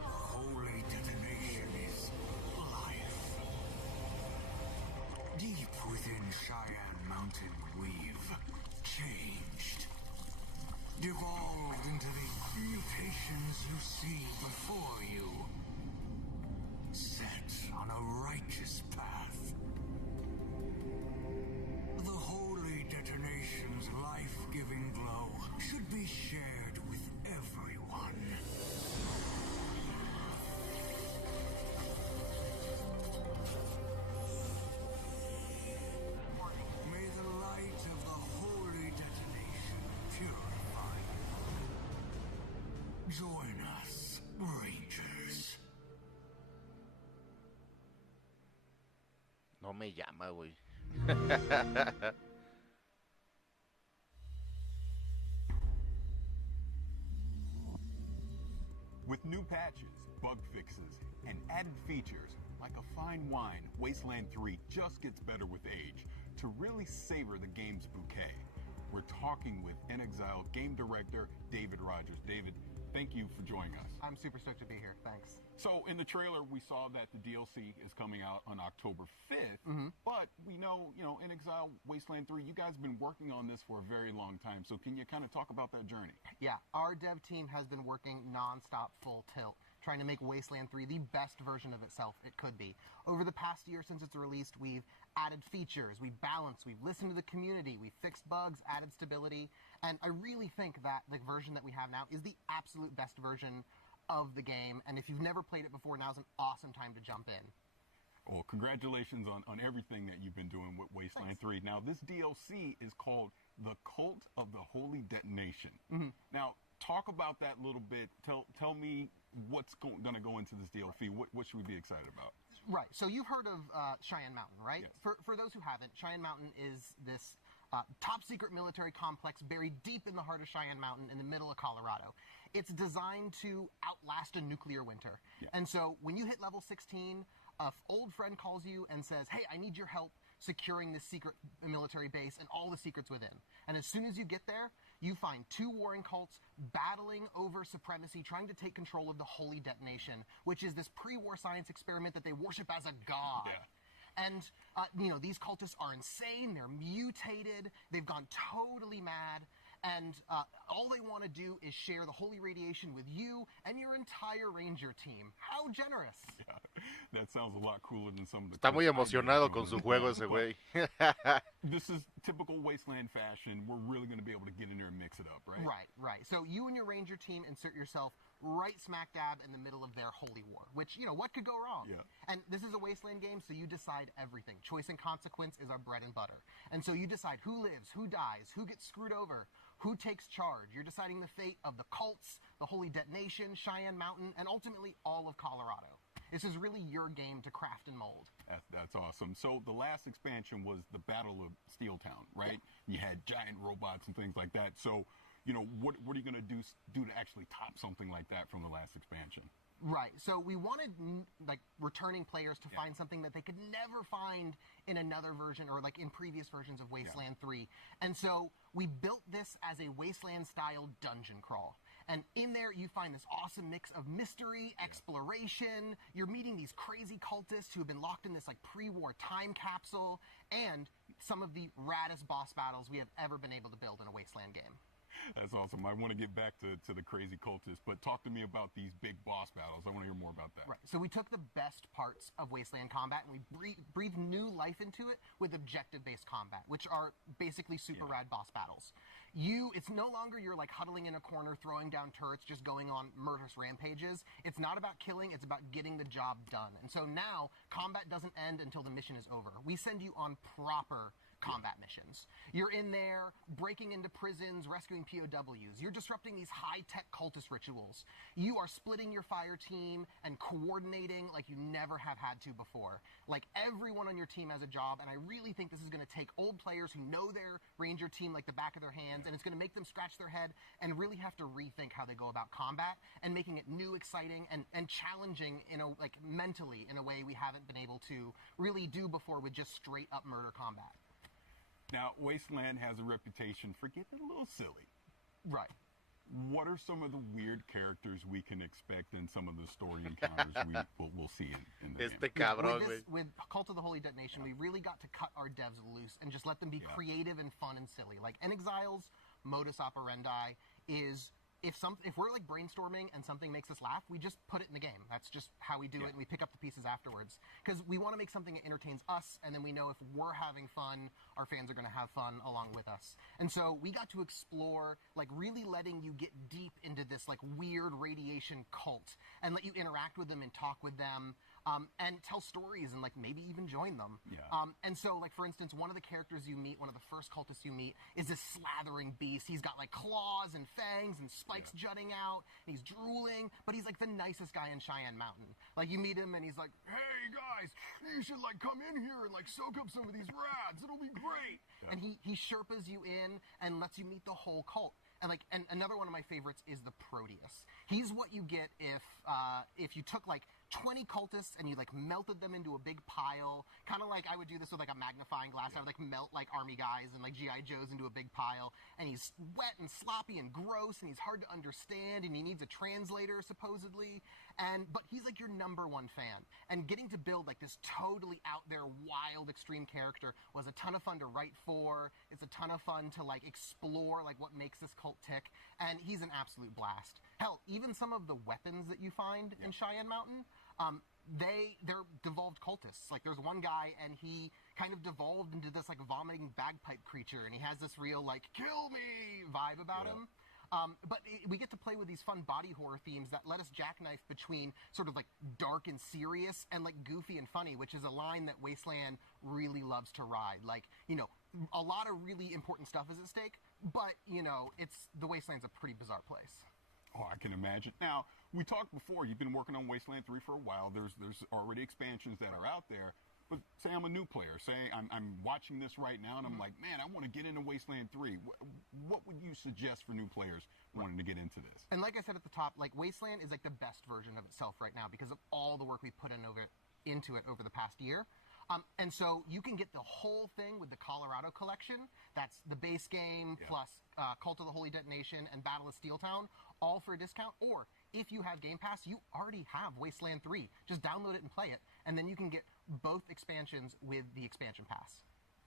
Holy Detonation is life. Deep within Cheyenne Mountain, we've changed. Devolved into the mutations you see before you. Set on a righteous path. The Holy Detonation's life-giving glow should be shared with everyone. May the light of the Holy Detonation purify you. Join us, Rangers. No me llama, güey. With new patches, bug fixes, and added features, like a fine wine, Wasteland 3 just gets better with age. To really savor the game's bouquet, we're talking with In Exile game director David Rogers. David, Thank you for joining us. I'm super stoked to be here. Thanks. So in the trailer, we saw that the DLC is coming out on October 5th, but we know, In Exile Wasteland 3, you guys have been working on this for a very long time. So can you kind of talk about that journey? Yeah, our dev team has been working nonstop, full tilt, trying to make Wasteland 3 the best version of itself it could be. Over the past year since it's released, we've added features, we've balanced, we've listened to the community, we've fixed bugs, added stability, and I really think that the version that we have now is the absolute best version of the game, and if you've never played it before, now's an awesome time to jump in. Well, congratulations on everything that you've been doing with Wasteland 3. Now, this DLC is called The Cult of the Holy Detonation. Now, talk about that a little bit. Tell me what's going to go into this DLC. What should we be excited about? Right. So you've heard of Cheyenne Mountain, right? Yes. For those who haven't, Cheyenne Mountain is this top secret military complex buried deep in the heart of Cheyenne Mountain in the middle of Colorado. It's designed to outlast a nuclear winter. And so when you hit level 16, an old friend calls you and says, hey, I need your help securing this secret military base and all the secrets within. And as soon as you get there, you find two warring cults battling over supremacy, trying to take control of the Holy Detonation, which is this pre-war science experiment that they worship as a god. And, these cultists are insane, they're mutated, they've gone totally mad, and all they want to do is share the holy radiation with you and your entire ranger team. How generous! Yeah, that sounds a lot cooler than some of the... Está muy emocionado con su juego ese güey. This is typical Wasteland fashion. We're really going to be able to get in there and mix it up, right? Right. So you and your ranger team insert yourself right smack dab in the middle of their holy war, which, what could go wrong? And this is a Wasteland game, so you decide everything. Choice and consequence is our bread and butter. And so you decide who lives, who dies, who gets screwed over, who takes charge. You're deciding the fate of the cults, the Holy Detonation, Cheyenne Mountain, and ultimately all of Colorado. This is really your game to craft and mold. That's awesome. So the last expansion was the Battle of Steeltown, right? You had giant robots and things like that. So, what are you going to do to actually top something like that from the last expansion? Right. So we wanted returning players to find something that they could never find in another version or in previous versions of Wasteland 3. And so we built this as a Wasteland-style dungeon crawl. And in there, you find this awesome mix of mystery, exploration. You're meeting these crazy cultists who have been locked in this pre-war time capsule, and some of the raddest boss battles we have ever been able to build in a Wasteland game. That's awesome. I want to get back to the crazy cultists, but talk to me about these big boss battles. I want to hear more about that. Right. So we took the best parts of Wasteland combat and we breathed new life into it with objective-based combat, which are basically super rad boss battles. It's no longer you're huddling in a corner, throwing down turrets, just going on murderous rampages. It's not about killing, it's about getting the job done. And so now, combat doesn't end until the mission is over. We send you on proper combat missions. You're in there breaking into prisons, rescuing POWs. You're disrupting these high-tech cultist rituals. You are splitting your fire team and coordinating like you never have had to before. Everyone on your team has a job, and I really think this is going to take old players who know their ranger team like the back of their hands, and it's going to make them scratch their head and really have to rethink how they go about combat and making it new, exciting, and challenging mentally in a way we haven't been able to really do before with just straight-up murder combat. Now, Wasteland has a reputation for getting a little silly. Right. What are some of the weird characters we can expect in some of the story encounters we'll see in the game? Cabrón, with Cult of the Holy Detonation, we really got to cut our devs loose and just let them be creative and fun and silly. In Exile's modus operandi is if we're brainstorming and something makes us laugh, we just put it in the game. That's just how we do it, and we pick up the pieces afterwards. Because we want to make something that entertains us, and then we know if we're having fun, our fans are going to have fun along with us. And so we got to explore, really letting you get deep into this, weird radiation cult, and let you interact with them and talk with them, and tell stories and, maybe even join them. And so, for instance, one of the characters you meet, one of the first cultists you meet, is this slathering beast. He's got, claws and fangs and spikes jutting out, and he's drooling, but he's, the nicest guy in Cheyenne Mountain. You meet him, and he's like, hey, guys, you should, come in here and, soak up some of these rads. It'll be great. And he Sherpas you in and lets you meet the whole cult. And another one of my favorites is the Proteus. He's what you get if you took 20 cultists and you like melted them into a big pile, kind of like I would do this with like a magnifying glass. I would like melt like army guys and like GI Joes into a big pile, and he's wet and sloppy and gross and he's hard to understand and he needs a translator supposedly, but he's like your #1 fan, and getting to build like this totally out there wild extreme character was a ton of fun to write for. It's a ton of fun to like explore like what makes this cult tick, and he's an absolute blast. Hell, even some of the weapons that you find in Cheyenne Mountain, they're devolved cultists. Like there's one guy and he kind of devolved into this like vomiting bagpipe creature, and he has this real like kill me vibe about him. But we get to play with these fun body horror themes that let us jackknife between sort of like dark and serious and like goofy and funny, which is a line that Wasteland really loves to ride. Like, you know, a lot of really important stuff is at stake, but, you know, the Wasteland's a pretty bizarre place. Oh, I can imagine. Now, we talked before, you've been working on Wasteland 3 for a while. There's already expansions that are out there. But say I'm a new player. Say I'm watching this right now and I'm like, man, I want to get into Wasteland 3. What would you suggest for new players wanting to get into this? And like I said at the top, like Wasteland is like the best version of itself right now because of all the work we put into it over the past year. And so you can get the whole thing with the Colorado collection. That's the base game plus Cult of the Holy Detonation and Battle of Steeltown, all for a discount. Or if you have Game Pass, you already have Wasteland 3. Just download it and play it, and then you can get both expansions with the expansion pass.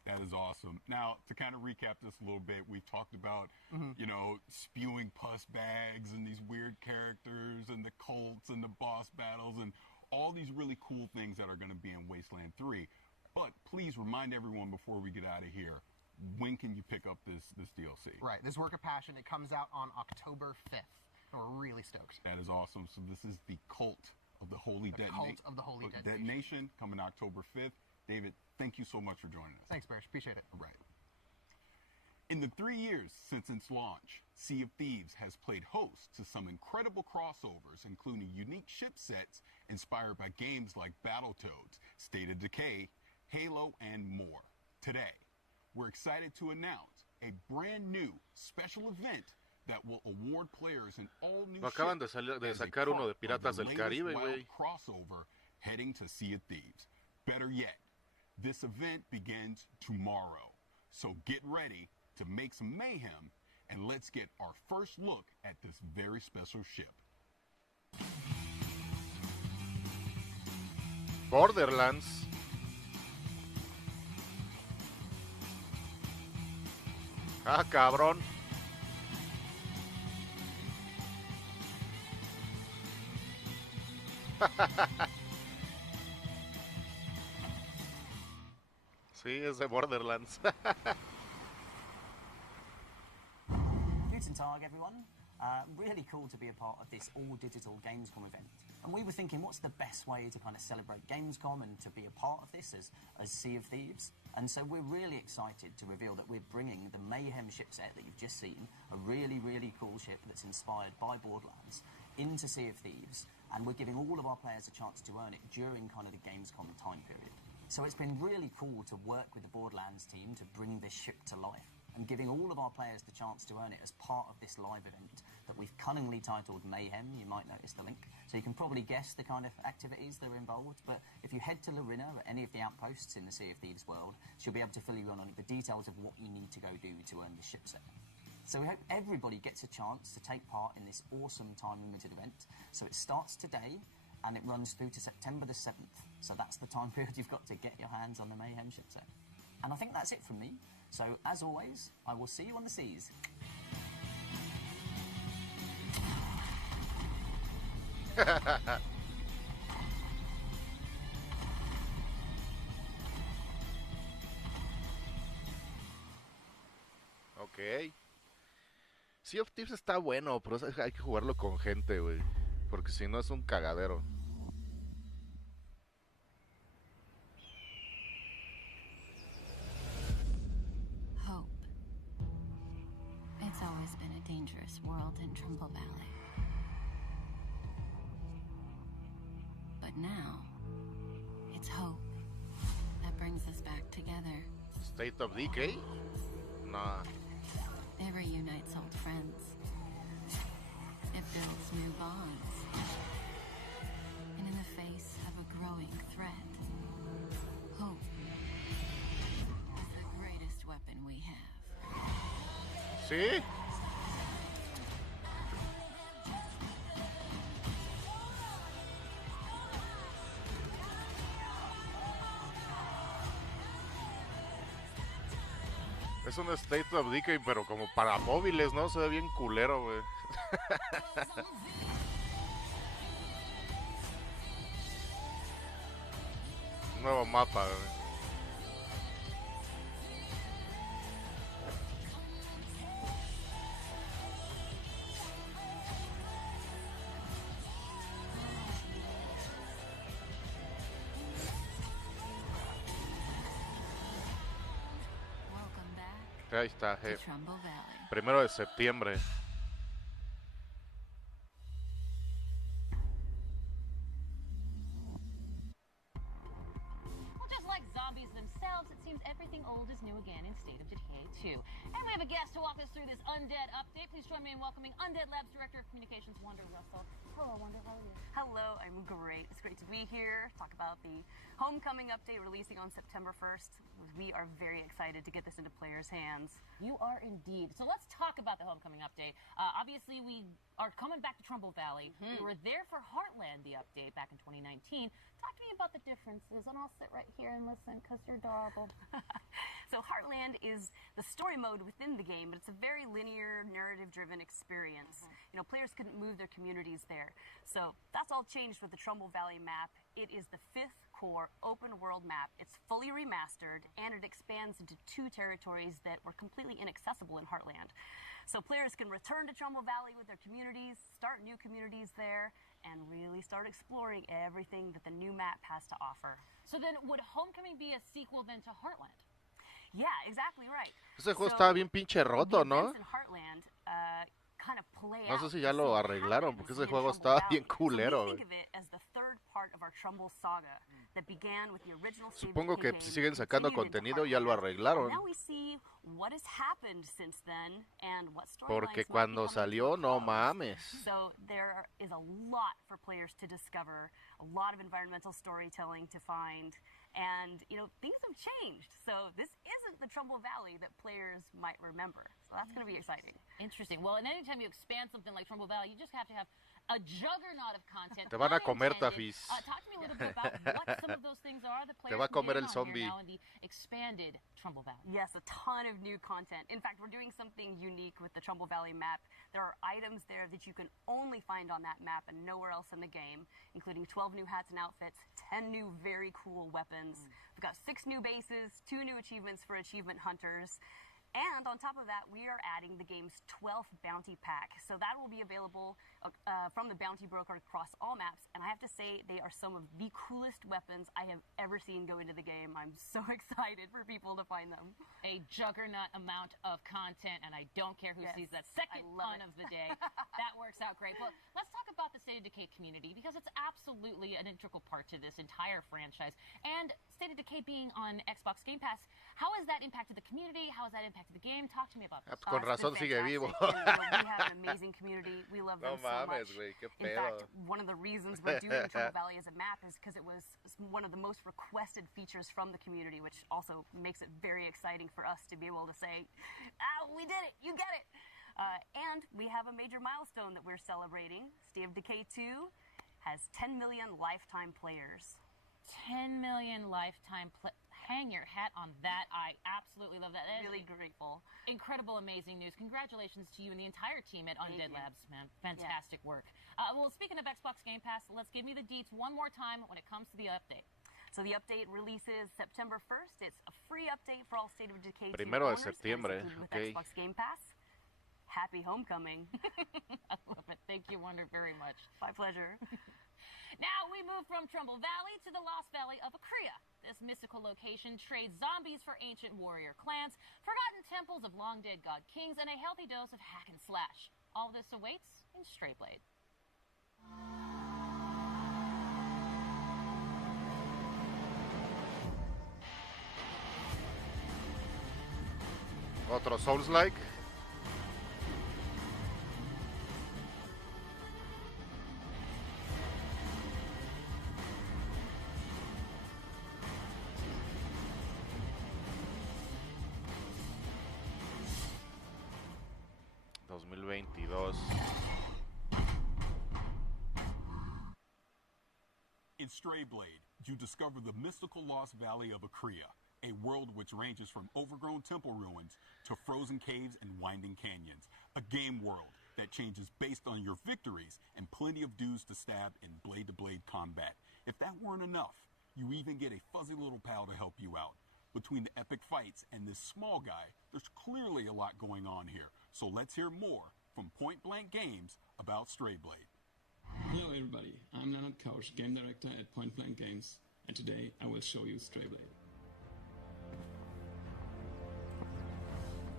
That is awesome. Now, to kind of recap this a little bit, we've talked about, you know, spewing pus bags and these weird characters and the cults and the boss battles and all these really cool things that are going to be in Wasteland 3. But please remind everyone before we get out of here, when can you pick up this DLC? Right, this Work of Passion, it comes out on October 5th. And we're really stoked. That is awesome. So this is the Cult of the Holy Detonation. Cult of the Holy Detonation coming October 5th. David, thank you so much for joining us. Thanks, Bears. Appreciate it. All right. In the 3 years since its launch, Sea of Thieves has played host to some incredible crossovers, including unique ship sets inspired by games like Battletoads, State of Decay, Halo, and more. Today, we're excited to announce a brand new special event that will award players an all-new Acaban de sacar uno de Piratas del Caribe, güey. Crossover heading to Sea of Thieves. Better yet, this event begins tomorrow. So get ready to make some mayhem, and let's get our first look at this very special ship. Borderlands. Ah, cabrón. Sí, es de Borderlands. Guten Tag, everyone. Really cool to be a part of this all-digital Gamescom event. And we were thinking, what's the best way to kind of celebrate Gamescom and to be a part of this as Sea of Thieves? And so we're really excited to reveal that we're bringing the Mayhem ship set that you've just seen, a really, really cool ship that's inspired by Borderlands, into Sea of Thieves. And we're giving all of our players a chance to earn it during kind of the Gamescom time period. So it's been really cool to work with the Borderlands team to bring this ship to life, and giving all of our players the chance to earn it as part of this live event that we've cunningly titled Mayhem. You might notice the link. So you can probably guess the kind of activities that are involved, but if you head to Lorena or any of the outposts in the Sea of Thieves world, she'll be able to fill you in on the details of what you need to go do to earn the ship set. So we hope everybody gets a chance to take part in this awesome time-limited event. So it starts today, and it runs through to September the 7th. So that's the time period you've got to get your hands on the Mayhem ship set. And I think that's it from me. So, as always, I will see you on the seas. Ok. Sea of Thieves está bueno, pero hay que jugarlo con gente, güey. Porque si no es un cagadero. It's always been a dangerous world in Trimble Valley. But now, it's hope that brings us back together. State of Decay? Nah. It reunites old friends. It builds new bonds. And in the face growing threat. Hope is the greatest weapon we have. ¿Sí? Es un State of Decay, pero como para móviles, ¿no? Se ve bien culero, güey. Nuevo mapa, güey. Ahí está, 1 de septiembre. Just like zombies themselves, it seems everything old is new again in State of Decay 2. And we have a guest to walk us through this Undead update. Please join me in welcoming Undead Labs Director of Communications, Wonder Russell. Hello, Wonder. How are you? Hello, I'm great. It's great to be here. Talk about the Homecoming update releasing on September 1st. We are very excited to get this into players' hands. You are indeed. So let's talk about the Homecoming update. Obviously, we are coming back to Trumbull Valley. We were there for Heartland, the update, back in 2019. Talk to me about the differences, and I'll sit right here and listen, because you're adorable. So Heartland is the story mode within the game, but it's a very linear, narrative-driven experience. You know, players couldn't move their communities there. So that's all changed with the Trumbull Valley map. It is the 5th core open-world map. It's fully remastered, and it expands into 2 territories that were completely inaccessible in Heartland. So players can return to Trumbull Valley with their communities, start new communities there, and really start exploring everything that the new map has to offer. So then, would Homecoming be a sequel then to Heartland? Yeah, exactly right. Ese juego estaba bien pinche roto, ¿no? No sé si ya lo arreglaron, porque ese juego estaba bien culero, güey. Supongo que si siguen sacando contenido ya lo arreglaron. Porque cuando salió, no mames. So there is a lot for players to discover, a lot of environmental storytelling to find, and you know, things have changed. So this isn't the Trumbull Valley that players might remember. So that's going to be exciting. Interesting. Well, and anytime you expand something like Trumbull Valley, you just have to have a juggernaut of content. Te van a comer, Tafis. Talk to me a little bit about what some of those things are. The players Te va a comer el zombie. Now in the expanded Trumbull Valley. Yes, a ton of new content. In fact, we're doing something unique with the Trumbull Valley map. There are items there that you can only find on that map and nowhere else in the game, including 12 new hats and outfits, 10 new very cool weapons. We've got 6 new bases, 2 new achievements for achievement hunters. And on top of that, we are adding the game's 12th bounty pack. So that will be available from the bounty broker across all maps. And I have to say, they are some of the coolest weapons I have ever seen go into the game. I'm so excited for people to find them. A juggernaut amount of content, and I don't care who sees that second fun of the day. That works out great. Well, let's talk about the State of Decay community, because it's absolutely an integral part to this entire franchise. And State of Decay being on Xbox Game Pass, how has that impacted the community? How has that impacted the game? Talk to me about this. Con razón sigue vivo. We have an amazing community. We love them so much. Wey, qué In fact, one of the reasons we're doing Trumbull Valley as a map is because it was one of the most requested features from the community, which also makes it very exciting for us to be able to say, we did it, you get it. And we have a major milestone that we're celebrating. State of Decay 2 has 10 million lifetime players. 10 million lifetime hang your hat on that. I absolutely love that. Really grateful. Incredible, amazing news. Congratulations to you and the entire team at Undead Labs, man. Fantastic work. Well, speaking of Xbox Game Pass, let's give me the deets one more time when it comes to the update. So the update releases September 1st. It's a free update for all State of Decay 2 1 de owners, septiembre. with Xbox Game Pass. Happy Homecoming. I love it. Thank you, Wonder, very much. My pleasure. Now we move from Trumbull Valley to the Lost Valley of Akria. This mystical location trades zombies for ancient warrior clans, forgotten temples of long-dead god kings, and a healthy dose of hack and slash. All this awaits in Strayblade. Otro Souls-like. In Strayblade, you discover the mystical lost valley of Akria, a world which ranges from overgrown temple ruins to frozen caves and winding canyons. A game world that changes based on your victories and plenty of dudes to stab in blade-to-blade combat. If that weren't enough, you even get a fuzzy little pal to help you out. Between the epic fights and this small guy, there's clearly a lot going on here. So let's hear more from Point Blank Games about Strayblade. Hello everybody, I'm Leonard Kausch, Game Director at Point Blank Games, and today I will show you Strayblade.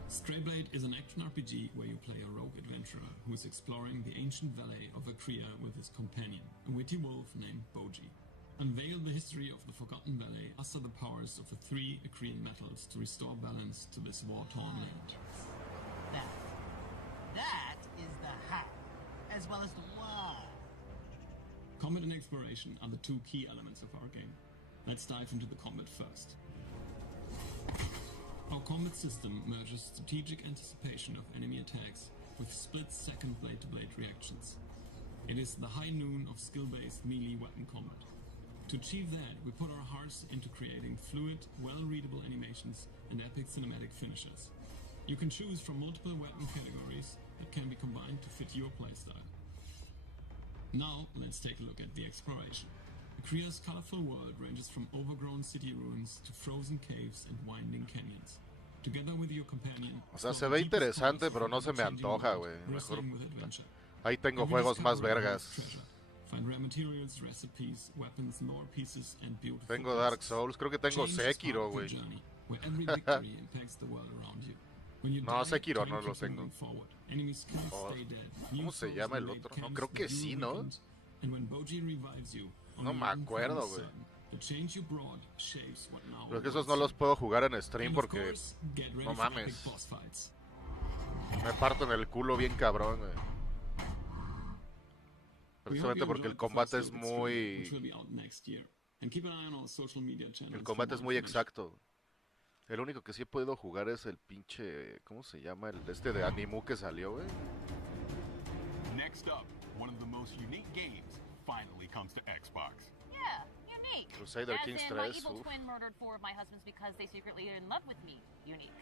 Strayblade is an action RPG where you play a rogue adventurer who is exploring the ancient valley of Akria with his companion, a witty wolf named Boji. Unveil the history of the Forgotten Valley, master the powers of the 3 Akrian metals to restore balance to this war-torn land. That is the how, as well as the why. Combat and exploration are the 2 key elements of our game. Let's dive into the combat first. Our combat system merges strategic anticipation of enemy attacks with split-second blade-to-blade reactions. It is the high noon of skill-based melee weapon combat. To achieve that, we put our hearts into creating fluid, well-readable animations and epic cinematic finishes. You can choose from multiple weapon categories that can be combined to fit your playstyle. Now, let's take a look at the exploration. Akria's colorful world ranges from overgrown city ruins to frozen caves and winding canyons. Together with your companion, o sea, se ve interesante, pero no se me antoja, güey. Mejor ahí tengo juegos más vergas. Tengo Dark Souls, creo que tengo Sekiro, güey. No, Sekiro no lo tengo. Oh, ¿cómo se llama el otro? No, creo que sí, ¿no? No me acuerdo, güey. Pero es que esos no los puedo jugar en stream porque... No mames. Me parto en el culo bien cabrón, güey. Precisamente porque el combate es muy... El combate es muy exacto. El único que sí he podido jugar es el pinche... ¿Cómo se llama? El este de Animu que salió, güey. Next up, one of the most unique games finally comes to Xbox. Yeah, unique. Crusader Kings 3. My evil twin murdered 4 of my husbands because they secretly are in love with me. Unique.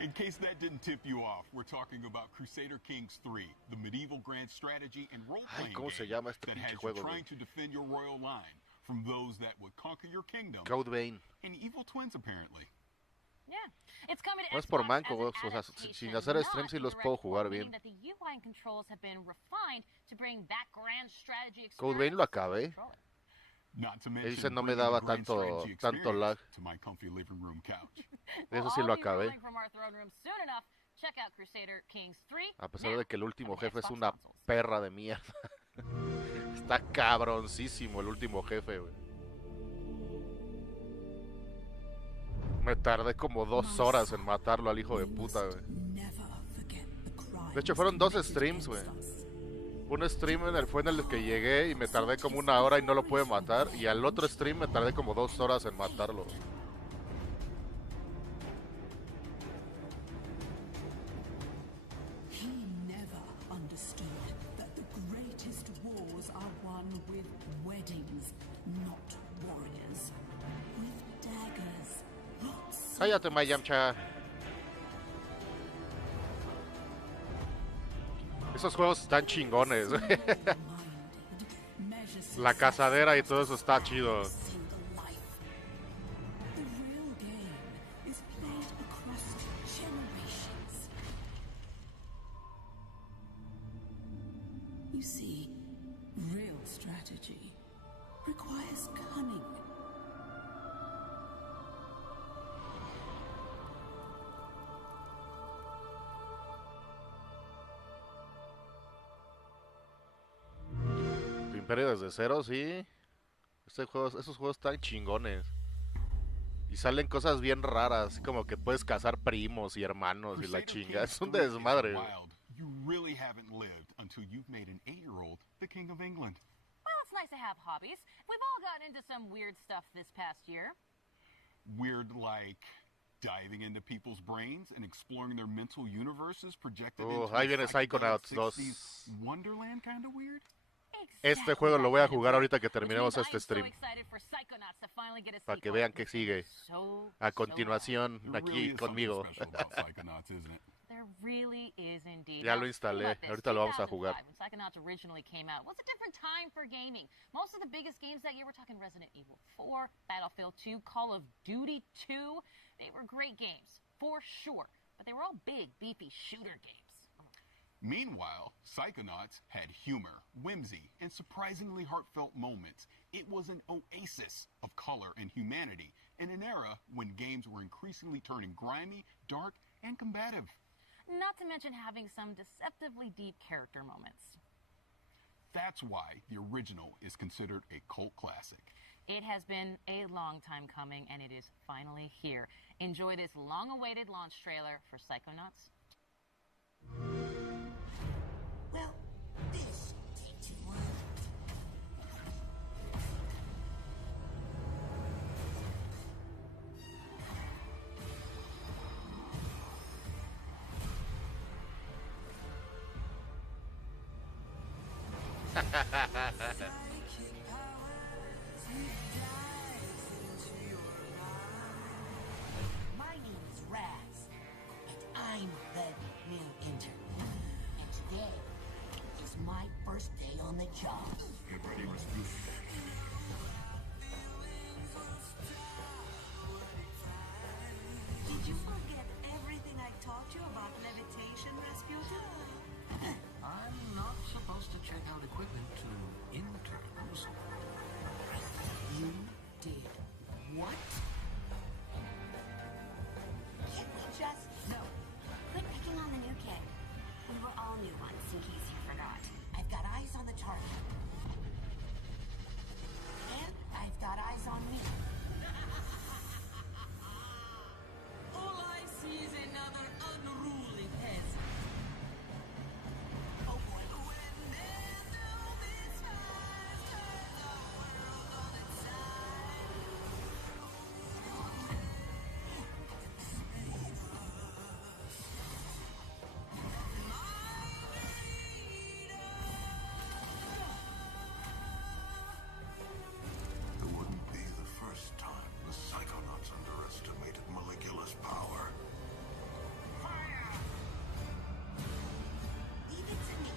In case that didn't tip you off, we're talking about Crusader Kings 3, the medieval grand strategy and role-playing game that has you trying to defend your royal line from those that would conquer your kingdom. Code Vein. And evil twins, apparently. Yeah, it's coming to no es por manco, güey. O sea, sin hacer stream sí los puedo jugar bien. Code Vein lo acabé. Ese no me daba tanto lag. Eso sí lo acabé. A pesar de que el último jefe es una perra de mierda. Está cabroncísimo el último jefe, güey. Me tardé como 2 horas en matarlo al hijo de puta, güey. De hecho fueron 2 streams, güey. Un stream fue en el que llegué y me tardé como 1 hora y no lo pude matar. Y al otro stream me tardé como 2 horas en matarlo. Cállate, Mayamcha. Esos juegos están chingones. La cazadera y todo eso está chido. You see, real strategy requires cunning. Imperio desde cero, sí. Esos juegos están chingones. Y salen cosas bien raras, como que puedes cazar primos y hermanos y la chinga. Es un desmadre. You really haven't lived until you've made an 8-year-old the king of England. Well, it's nice to have hobbies. We've all gotten into some weird stuff this past year. Weird like diving into people's brains and exploring their mental universes projected into ahí viene the Psychonauts 2. Wonderland kind of weird? Este juego lo voy a jugar ahorita que terminemos este stream. Para que vean que sigue. A continuación, aquí conmigo. There really is indeed. Ya lo instalé. Ahorita lo vamos a jugar. When Psychonauts originally came out, was a different time for gaming. Most of the biggest games that year, we're talking Resident Evil 4, Battlefield 2, Call of Duty 2. They were great games, for sure. But they were all big, beefy shooter games. Meanwhile, Psychonauts had humor, whimsy, and surprisingly heartfelt moments. It was an oasis of color and humanity in an era when games were increasingly turning grimy, dark, and combative. Not to mention having some deceptively deep character moments. That's why the original is considered a cult classic. It has been a long time coming, and it is finally here. Enjoy this long-awaited launch trailer for Psychonauts. Well, this takes a while. My name is Raz, and I'm the new intern. And today is my first day on the job. Get ready, Rasputin. Did you forget everything I taught you about levitation, Rasputin? I'm not supposed to check out equipment to interns. You did what? Can we just... No. Quit picking on the new kid. We were all new ones, in case you forgot. I've got eyes on the target. And I've got eyes on me. All I see is another unruly peasant. Oh boy. It wouldn't be the first time the Psychonauts underestimated Maligula's power. Leave it to me.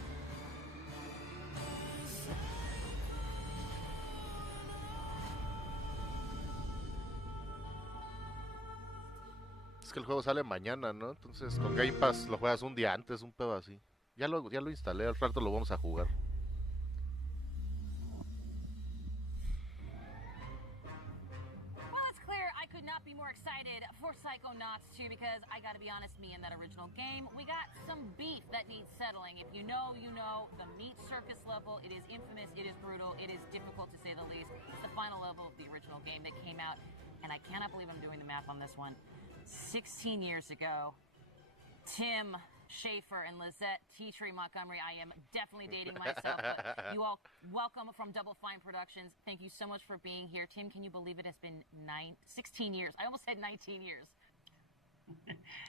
Es que el juego sale mañana, ¿no? Entonces con Game Pass lo juegas un día antes, un pedo así. Ya lo instalé, al rato lo vamos a jugar. Well, it's clear I could not be more excited for Psychonauts 2 because I gotta be honest, me and that original game, we got some beef that needs settling. If you know, you know. The meat circus level, it is infamous, it is brutal, it is difficult to say the least. It's the final level of the original game that came out, and I cannot believe I'm doing the math on this one. 16 years ago, Tim Schafer and Lizette T-Tree Montgomery. I am definitely dating myself, but you all welcome from Double Fine Productions. Thank you so much for being here. Tim, can you believe it has been 16 years? I almost said 19 years.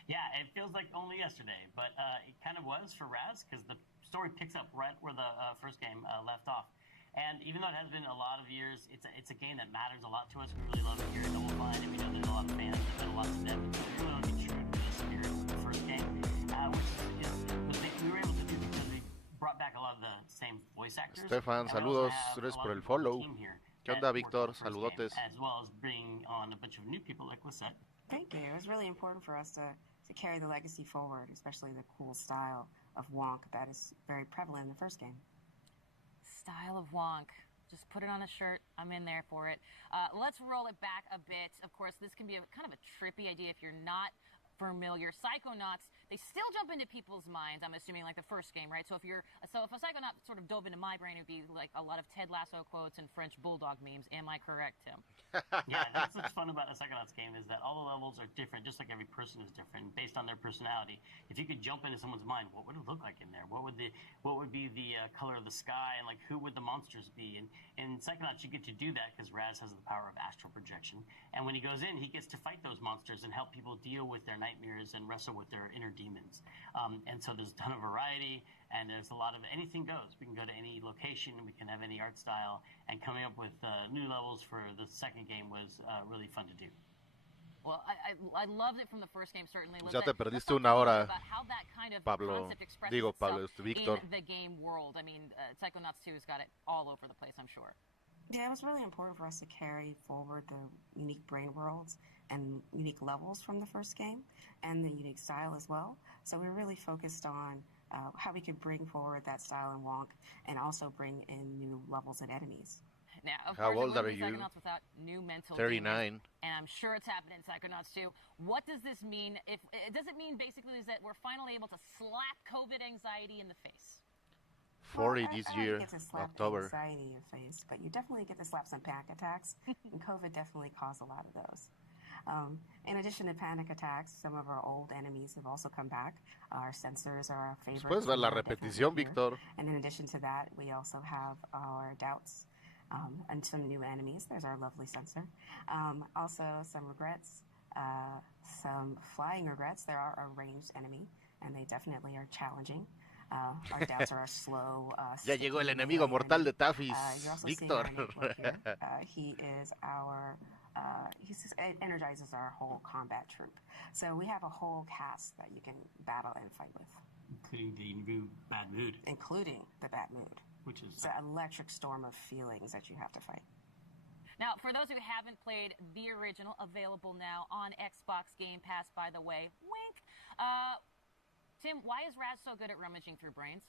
Yeah, it feels like only yesterday, but it kind of was for Raz because the story picks up right where the first game left off. And even though it has been a lot of years, it's a game that matters a lot to us. We really love it here at Double Fine, and we know there's a lot of fans that have been a lot to them. So we really want to be true to the spirit of the first game, which we were able to do because we brought back a lot of the same voice actors. Stefan, saludos, gracias por el follow. ¿Qué onda, Víctor? Saludotes. As well as bringing on a bunch of new people like Lisette. Thank you. It was really important for us to carry the legacy forward, especially the cool style of Wonk that is very prevalent in the first game. Style of Wonk. Just put it on a shirt. I'm in there for it. Let's roll it back a bit. Of course, this can be kind of a trippy idea if you're not familiar. Psychonauts, they still jump into people's minds, I'm assuming, like the first game, right? So if a Psychonaut sort of dove into my brain, it would be like a lot of Ted Lasso quotes and French Bulldog memes. Am I correct, Tim? Yeah, that's what's fun about a Psychonauts game is that all the levels are different, just like every person is different, based on their personality. If you could jump into someone's mind, what would it look like in there? What would be the color of the sky, and like who would the monsters be? And in Psychonauts, you get to do that because Raz has the power of astral projection. And when he goes in, he gets to fight those monsters and help people deal with their nightmares and wrestle with their inner demons. And so there's a ton of variety, and there's a lot of anything goes. We can go to any location, we can have any art style, and coming up with new levels for the second game was really fun to do. Well, I loved it from the first game, certainly. Ya te perdiste una hora, Pablo. Digo, Pablo, Víctor. In the game world. I mean, Psychonauts 2 has got it all over the place, I'm sure. Yeah, it was really important for us to carry forward the unique brain worlds and unique levels from the first game, and the unique style as well. So we really focused on how we could bring forward that style in Wonk, and also bring in new levels and enemies. Now, of How course, old are you? Psychonauts without new mental 39. demons, and I'm sure it's happening in Psychonauts 2. What does this mean? Does it mean basically is that we're finally able to slap COVID anxiety in the face? 40 this year, Get to slap October. anxiety in the face, but you definitely get to slap some panic attacks, and COVID definitely caused a lot of those. In addition to panic attacks, some of our old enemies have also come back. Our sensors are our favorite. Puedes ver la repetición, Víctor. And in addition to that, we also have our doubts and some new enemies. There's our lovely sensor. Also, some regrets, some flying regrets. There are a ranged enemy, and they definitely are challenging. Our doubts are slow. Ya llegó el enemigo mortal de Tafis, Víctor. He is our... he energizes our whole combat troop. So we have a whole cast that you can battle and fight with. Including the new Bad Mood. Including the Bad Mood. Which is... It's an electric storm of feelings that you have to fight. Now, for those who haven't played the original, available now on Xbox Game Pass, by the way, wink. Tim, why is Raz so good at rummaging through brains?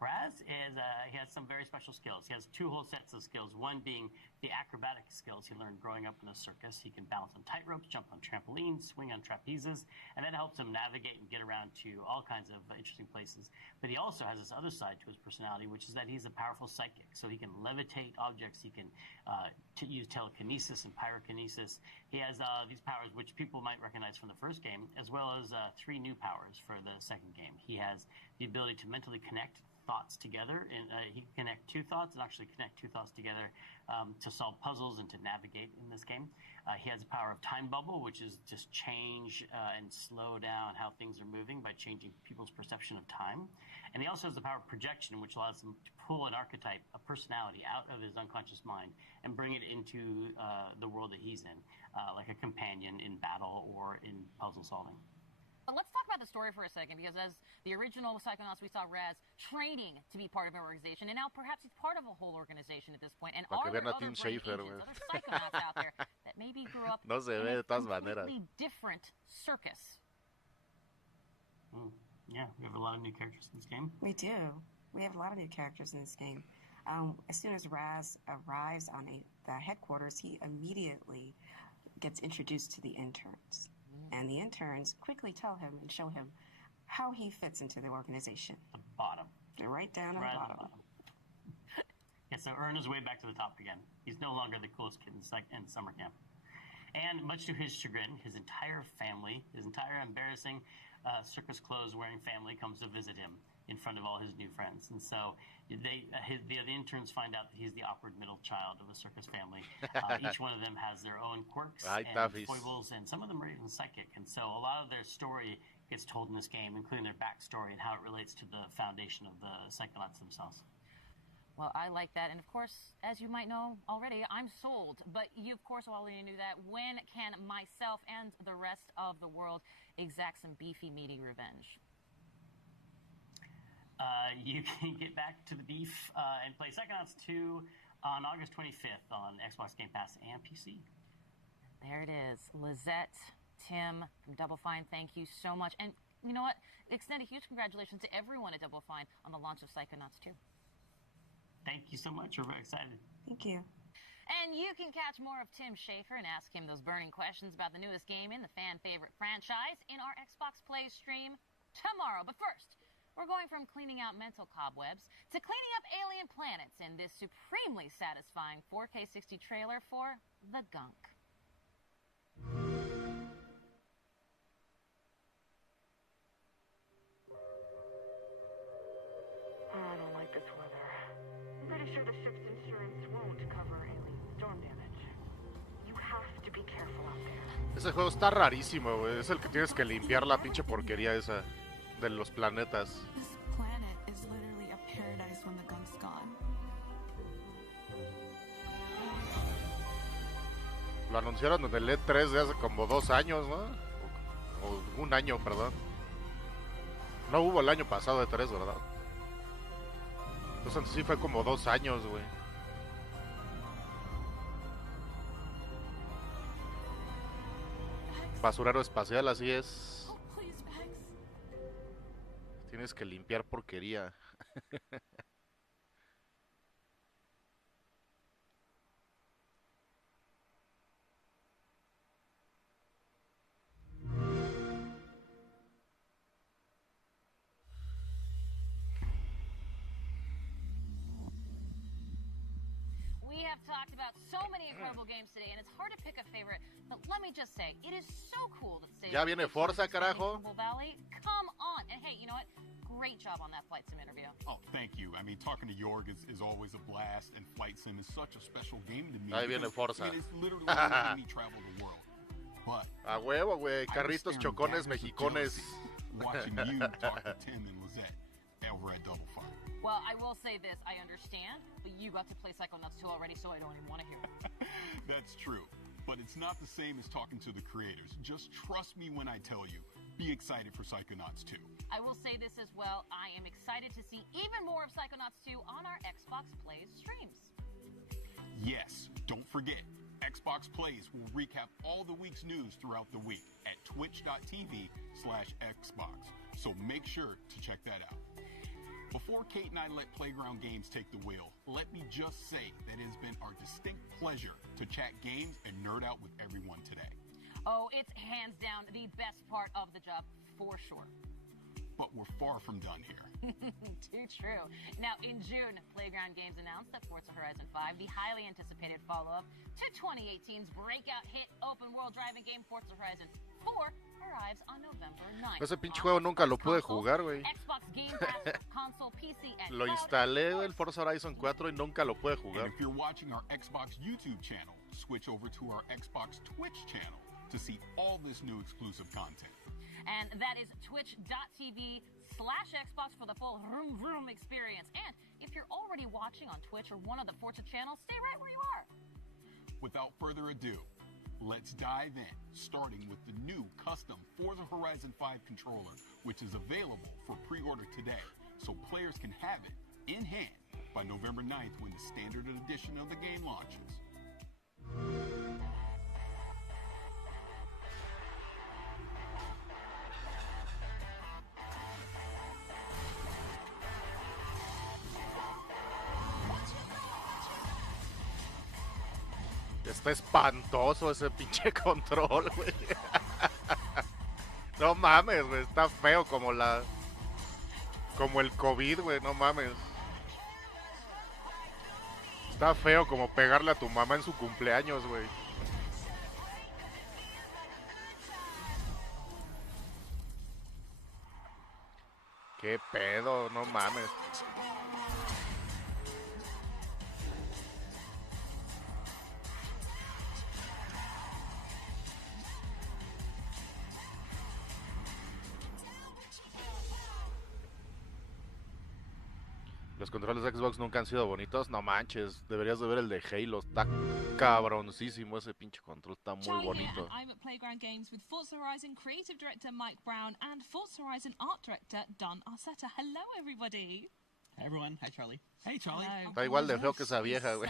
Raz is, he has some very special skills. He has two whole sets of skills, one being the acrobatic skills he learned growing up in a circus. He can balance on tightropes, jump on trampolines, swing on trapezes, and that helps him navigate and get around to all kinds of interesting places. But he also has this other side to his personality, which is that he's a powerful psychic. So he can levitate objects, he can use telekinesis and pyrokinesis. He has these powers which people might recognize from the first game, as well as 3 new powers for the second game. He has the ability to mentally connect thoughts together, and he can connect 2 thoughts and actually connect 2 thoughts together to solve puzzles and to navigate in this game. He has the power of time bubble, which is just change and slow down how things are moving by changing people's perception of time. And he also has the power of projection, which allows him to pull an archetype, a personality, out of his unconscious mind and bring it into the world that he's in, like a companion in battle or in puzzle solving. Let's talk about the story for a second, because as the original Psychonauts, we saw Raz training to be part of an organization, and now perhaps he's part of a whole organization at this point. And are there other Psychonauts out there that maybe grew up in a completely different circus? Yeah, we have a lot of new characters in this game. We do. We have a lot of new characters in this game. As soon as Raz arrives on the headquarters, he immediately gets introduced to the interns. And the interns quickly tell him and show him how he fits into the organization. The bottom. They're right down at the bottom. Yeah, so earn his way back to the top again. He's no longer the coolest kid in summer camp. And much to his chagrin, his entire family, his entire embarrassing circus clothes wearing family comes to visit him in front of all his new friends. And so the interns find out that he's the awkward middle child of a circus family. Each one of them has their own quirks and foibles, and some of them are even psychic. And so a lot of their story gets told in this game, including their backstory and how it relates to the foundation of the Psychonauts themselves. Well, I like that. And of course, as you might know already, I'm sold. But you, of course, already knew that. When can myself and the rest of the world exact some beefy, meaty revenge? You can get back to the beef and play Psychonauts 2 on August 25th on Xbox Game Pass and PC. There it is. Lizette, Tim from Double Fine, thank you so much. And you know what? Extend a huge congratulations to everyone at Double Fine on the launch of Psychonauts 2. Thank you so much. We're very excited. Thank you. And you can catch more of Tim Schafer and ask him those burning questions about the newest game in the fan-favorite franchise in our Xbox Play stream tomorrow. But first, we're going from cleaning out mental cobwebs to cleaning up alien planets in this supremely satisfying 4K 60 trailer for The Gunk. I don't like this weather. I'm pretty sure the ship's insurance won't cover alien storm damage. You have to be careful out there. Ese juego está rarísimo, güey. Es el que tienes que limpiar la pinche porquería esa de los planetas. This planet is literally a paradise when the gun's gone. Lo anunciaron en el E3 de hace como 2 años, ¿no? O 1 año, perdón. No hubo el año pasado E3, ¿verdad? Entonces sí fue como 2 años, güey. Basurero espacial, así es. Tienes que limpiar porquería. We have talked about so many incredible games today, and it's hard to pick a favorite. But let me just say, it is so cool that Ya viene Forza, carajo. Valley. Come on, and hey, you know what? Great job on that flight sim interview. Oh, thank you. I mean, talking to Jorg is always a blast, and Flight Sim is such a special game to me. Ahí viene Forza. It is literally letting me travel the world. But a huevo, güey. Carritos chocones mexicones. Watching you talk to Tim and Lizette over at Double Fire. Well, I will say this. I understand, but you got to play Psychonauts 2 already, so I don't even want to hear it. That's true. But it's not the same as talking to the creators. Just trust me when I tell you. Be excited for Psychonauts 2. I will say this as well. I am excited to see even more of Psychonauts 2 on our Xbox Plays streams. Yes, don't forget, Xbox Plays will recap all the week's news throughout the week at twitch.tv/Xbox. So make sure to check that out. Before Kate and I let Playground Games take the wheel, let me just say that it has been our distinct pleasure to chat games and nerd out with everyone today. Oh, it's hands down the best part of the job, for sure. But we're far from done here. Too true. Now, in June, Playground Games announced that Forza Horizon 5, the highly anticipated follow-up to 2018's breakout hit open-world driving game Forza Horizon 4, arrives on November 9th. Ese pinche juego nunca lo pude jugar, güey. Xbox Game Pass, console, PC, and Lo instalé el Forza Horizon 4 y nunca lo pude jugar. And if you're watching our Xbox YouTube channel, switch over to our Xbox Twitch channel to see all this new exclusive content. And that is twitch.tv/Xbox for the full vroom vroom experience. And if you're already watching on Twitch or one of the Forza channels, stay right where you are. Without further ado, let's dive in, starting with the new custom Forza Horizon 5 controller, which is available for pre-order today, so players can have it in hand by November 9th when the standard edition of the game launches. Está espantoso ese pinche control, güey. No mames, güey. Está feo como el COVID, güey. No mames. Está feo como pegarle a tu mamá en su cumpleaños, güey. Qué pedo, no mames. Los controles de Xbox nunca han sido bonitos. No manches, deberías de ver el de Halo. Está cabroncísimo ese pinche control. Está muy bonito. I'm at Playground Games with Forza Horizon creative director Mike Brown and Forza Horizon art director Don Arcetta. Hello, everybody. Hey, everyone. Hi, Charlie. Hey, Charlie. Está igual de feo que esa vieja, güey.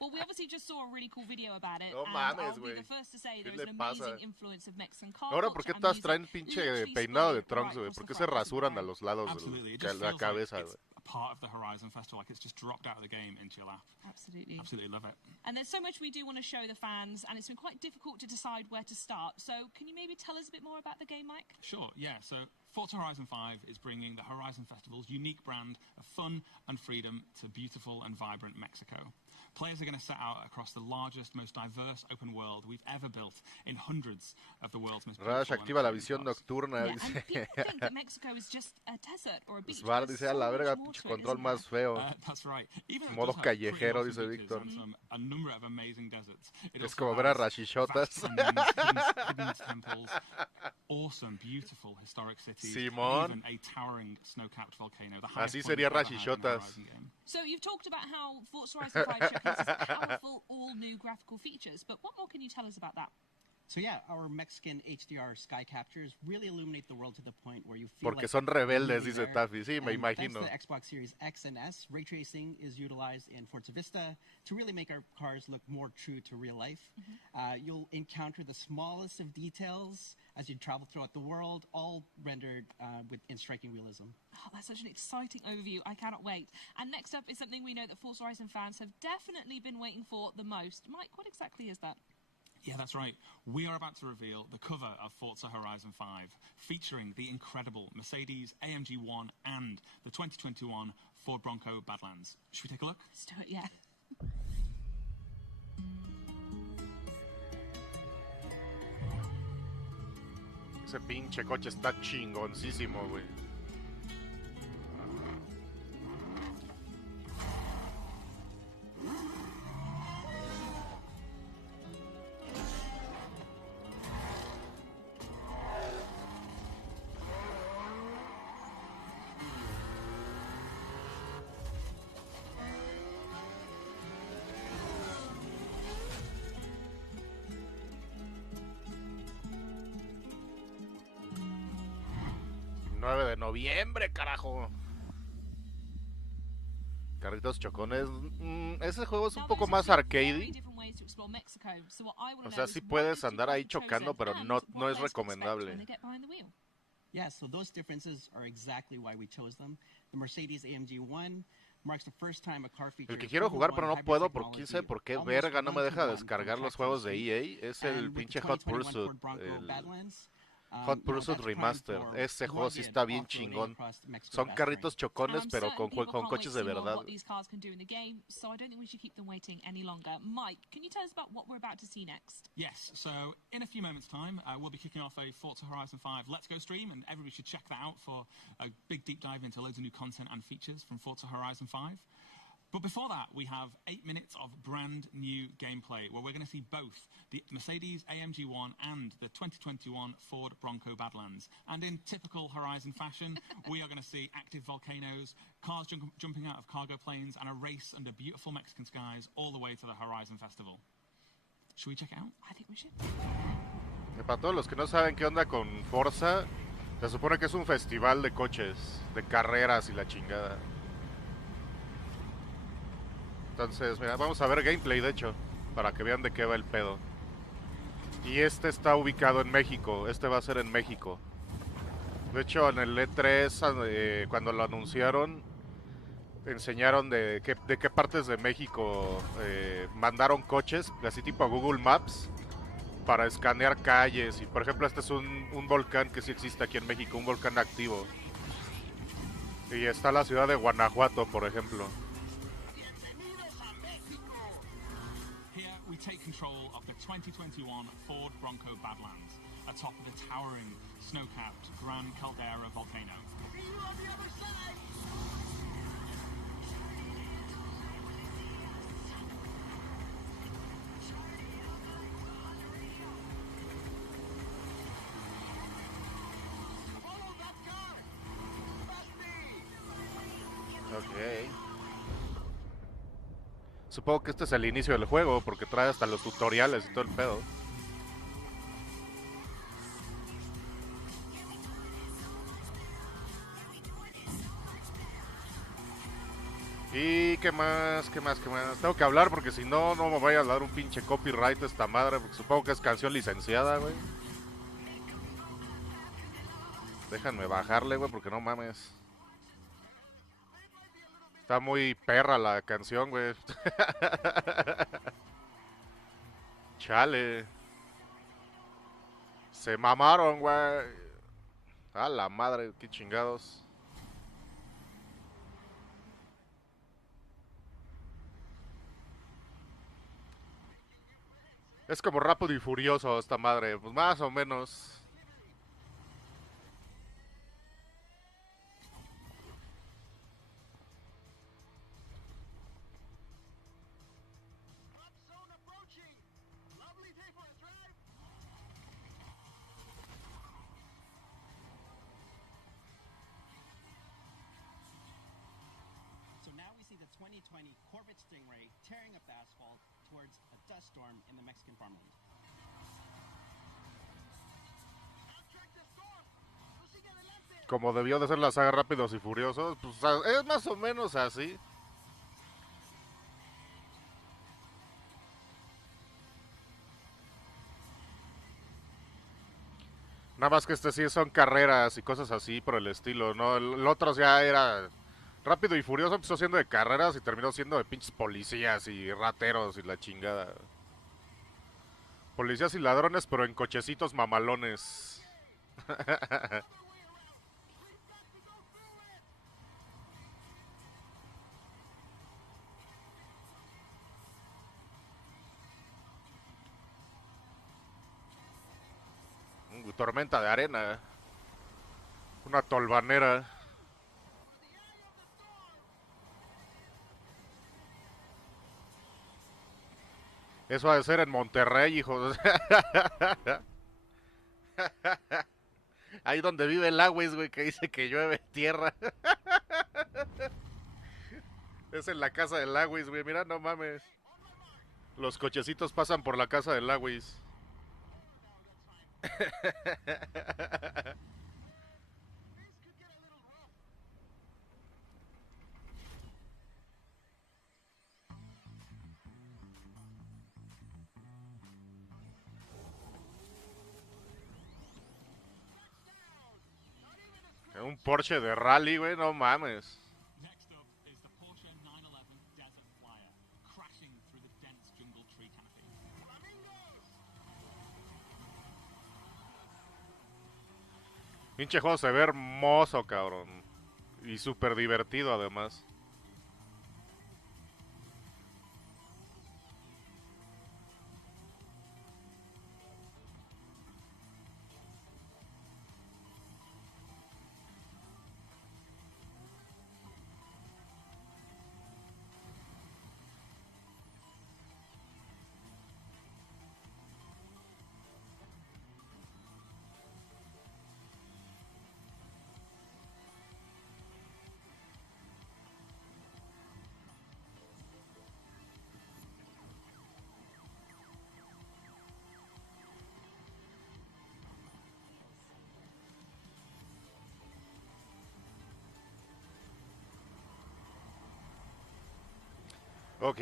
Well, we obviously just saw a really cool video about it. No and mames, I'll be güey. the first to say ¿Qué there is le an pasa? amazing influence of Mexican car Ahora, ¿por qué culture and todas music traen pinche literally peinado de spreading Trunks, right güey? across ¿Por the qué se front. rasuran a los lados Absolutely. It de just la feels cabeza, like güey? it's part of the Horizon Festival, like it's just dropped out of the game into your lap. Absolutely. Absolutely love it. And there's so much we do want to show the fans, and it's been quite difficult to decide where to start. So can you maybe tell us a bit more about the game, Mike? Sure, yeah. So Forza Horizon 5 is bringing the Horizon Festival's unique brand of fun and freedom to beautiful and vibrant Mexico. Players are going to set out across the largest, most diverse open world we've ever built in hundreds of the world's most Rash beautiful activa la and visión spots. nocturna. Yeah, Dice. and people think that Mexico is just a desert or a beach. Svar There's dice a so la much verga, more pinche control más feo. Modo callejero, dice Víctor. Es como ver a Rashishotas. Simón. Así sería Rashishotas. So you've talked about how Forza Horizon 5 showcases powerful all-new graphical features, but what more can you tell us about that? So yeah, our Mexican HDR sky captures really illuminate the world to the point where you feel Porque like son rebeldes, dice Taffy. Sí, me imagino. Thanks to the Xbox Series X and S, ray tracing is utilized in Forza Vista to really make our cars look more true to real life. You'll encounter the smallest of details as you travel throughout the world, all rendered in striking realism. Oh, that's such an exciting overview. I cannot wait. And next up is something we know that Forza Horizon fans have definitely been waiting for the most. Mike, what exactly is that? Yeah, that's right. We are about to reveal the cover of Forza Horizon 5, featuring the incredible Mercedes AMG 1 and the 2021 Ford Bronco Badlands. Should we take a look? Let's do it, yeah. Ese pinche coche está chingoncísimo, güey. De noviembre, carajo. Carritos chocones. Ese juego es un poco más arcade. O sea, sí puedes andar ahí chocando, pero no es recomendable. Yeah, so those differences are exactly why we chose them. The Mercedes AMG 1 marks the first time a car feature. El que quiero jugar, pero no puedo, porque quién sabe por qué verga no me deja descargar los juegos de EA. Es el pinche Hot Pursuit. Hot Pursuit Remaster. Ese juego sí está bien chingón. Son carritos chocones, pero con coches de verdad. Mike, can you tell us about what we're about to see next? Yes, so in a few moments' time, we'll be kicking off a Forza Horizon 5 Let's Go stream, and everybody should check that out for a big deep dive into loads of new content and features from Forza Horizon 5. But before that, we have 8 minutes of brand new gameplay where we're going to see both the Mercedes AMG 1 and the 2021 Ford Bronco Badlands. And in typical Horizon fashion, we are going to see active volcanoes, cars jumping out of cargo planes, and a race under beautiful Mexican skies all the way to the Horizon Festival. Should we check it out? I think we should. Para todos los que no saben qué onda con Forza, se supone que es un festival de coches, de carreras y la chingada. Entonces, mira, vamos a ver gameplay, de hecho, para que vean de qué va el pedo. Y este está ubicado en México, este va a ser en México. De hecho, en el E3, cuando lo anunciaron, enseñaron de qué partes de México mandaron coches, así tipo a Google Maps, para escanear calles. Y por ejemplo, este es un volcán que sí existe aquí en México, un volcán activo. Y está la ciudad de Guanajuato, por ejemplo. We take control of the 2021 Ford Bronco Badlands, atop of the towering, snow-capped Gran Caldera volcano. Ok. Supongo que este es el inicio del juego, porque trae hasta los tutoriales y todo el pedo. Y qué más. Tengo que hablar porque si no, no me vaya a dar un pinche copyright a esta madre, porque supongo que es canción licenciada, güey. Déjenme bajarle, güey, porque no mames. Está muy perra la canción, güey. Chale. Se mamaron, güey. A la madre, qué chingados. Es como Rápido y Furioso esta madre, pues más o menos. 2020 Corvette Stingray tearing up the asphalt towards a dust storm in the Mexican farmland. Como debió de ser la saga Rápidos y Furiosos, pues es más o menos así. Nada más que este sí son carreras y cosas así por el estilo, ¿no? El otro ya era Rápido y Furioso, empezó siendo de carreras y terminó siendo de pinches policías y rateros y la chingada. Policías y ladrones, pero en cochecitos mamalones. Tormenta de arena. Una tolvanera. Eso ha de ser en Monterrey, hijos. Ahí donde vive el Agüis, güey, que dice que llueve tierra. Es en la casa del Agüis, güey. Mira, no mames. Los cochecitos pasan por la casa del Agüis. Un Porsche de rally, güey, no mames. Pinche juego se ve hermoso, cabrón. Y súper divertido, además. Ok.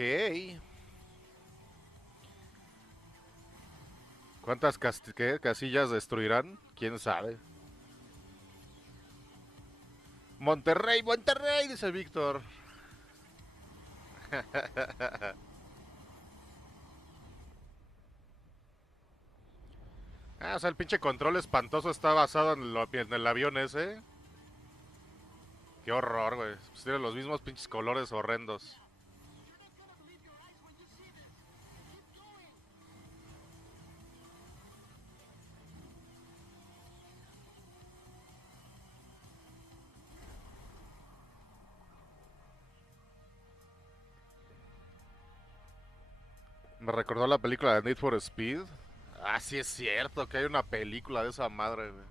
¿Cuántas casillas destruirán? ¿Quién sabe? Monterrey, Monterrey, dice Víctor. O sea, el pinche control espantoso está basado en el avión ese. Qué horror, güey. Pues tiene los mismos pinches colores horrendos. Me recordó la película de Need for Speed. Ah, sí es cierto que hay una película de esa madre, güey.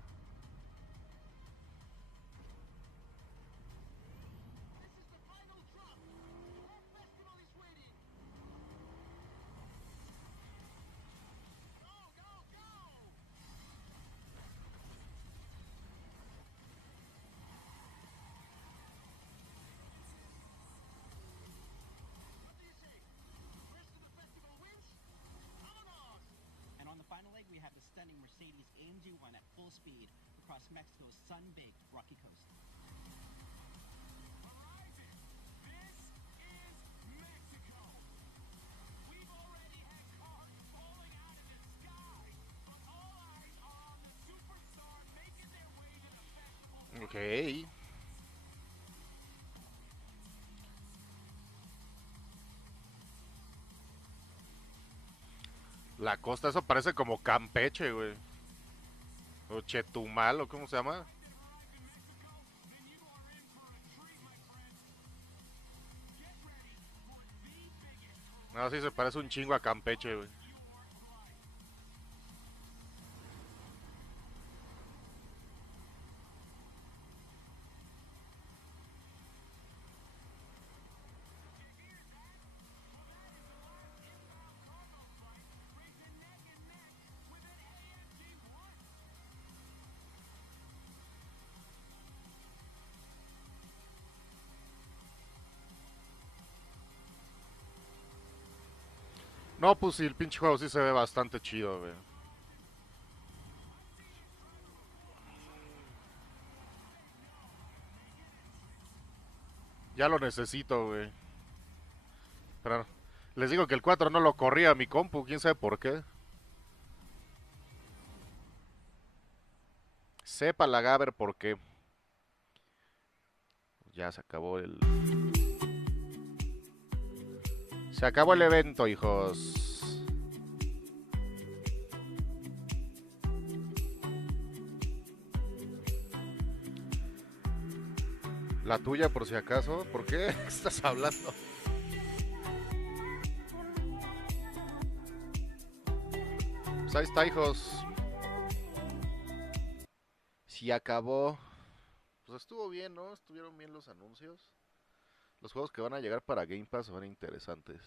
And on the final leg, we have the stunning Mercedes AMG 1 at full speed across Mexico's sun-baked rocky coast. Ok. La costa, eso parece como Campeche, güey. O Chetumal, o cómo se llama. No, sí se parece un chingo a Campeche, güey. No, pues sí, el pinche juego sí se ve bastante chido, güey. Ya lo necesito, güey. Pero les digo que el 4 no lo corría a mi compu, quién sabe por qué. Sepa la Gaber por qué. Ya se acabó el... Se acabó el evento, hijos. La tuya, por si acaso. ¿Por qué estás hablando? Pues ahí está, hijos. Si acabó. Pues estuvo bien, ¿no? Estuvieron bien los anuncios. Los juegos que van a llegar para Game Pass son interesantes.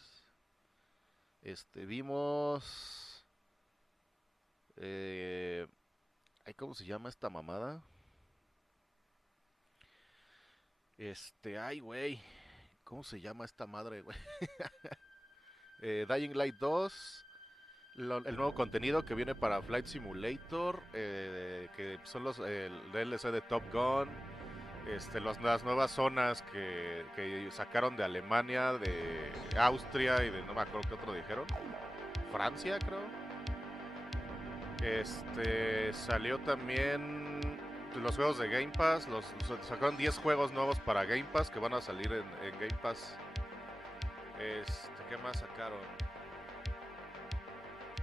Vimos... ¿cómo se llama esta mamada? Ay, güey. ¿Cómo se llama esta madre, güey? Dying Light 2. El nuevo contenido que viene para Flight Simulator. Que son el DLC de Top Gun. Las nuevas zonas que sacaron de Alemania, de Austria y de no me acuerdo qué otro dijeron. Francia, creo. Salió también los juegos de Game Pass. Sacaron 10 juegos nuevos para Game Pass que van a salir en Game Pass. ¿Qué más sacaron?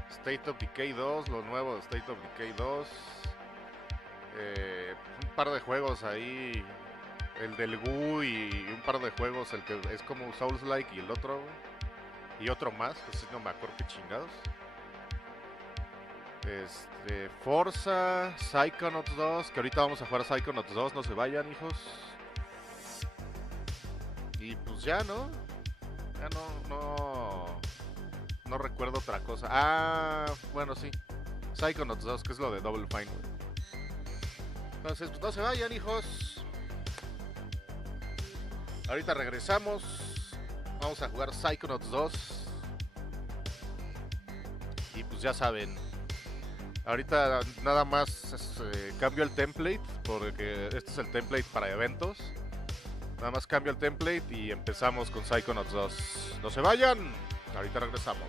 State of Decay 2, lo nuevo de State of Decay 2. Un par de juegos ahí. El del Gu y un par de juegos. El que es como Souls-like y el otro. Y otro más, que no me acuerdo qué chingados. Forza, Psychonauts 2. Que ahorita vamos a jugar Psychonauts 2. No se vayan, hijos. Y pues ya, ¿no? Ya no recuerdo otra cosa. Ah, bueno, sí. Psychonauts 2, que es lo de Double Fine. Entonces, pues no se vayan, hijos. Ahorita regresamos. Vamos a jugar Psychonauts 2. Y pues ya saben. Ahorita nada más cambio el template. Porque este es el template para eventos. Nada más cambio el template y empezamos con Psychonauts 2. No se vayan. Ahorita regresamos.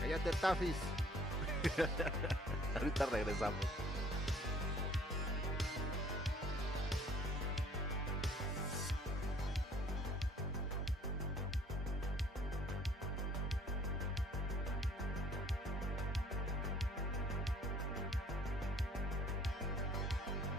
Cállate, Tafis. Ahorita regresamos.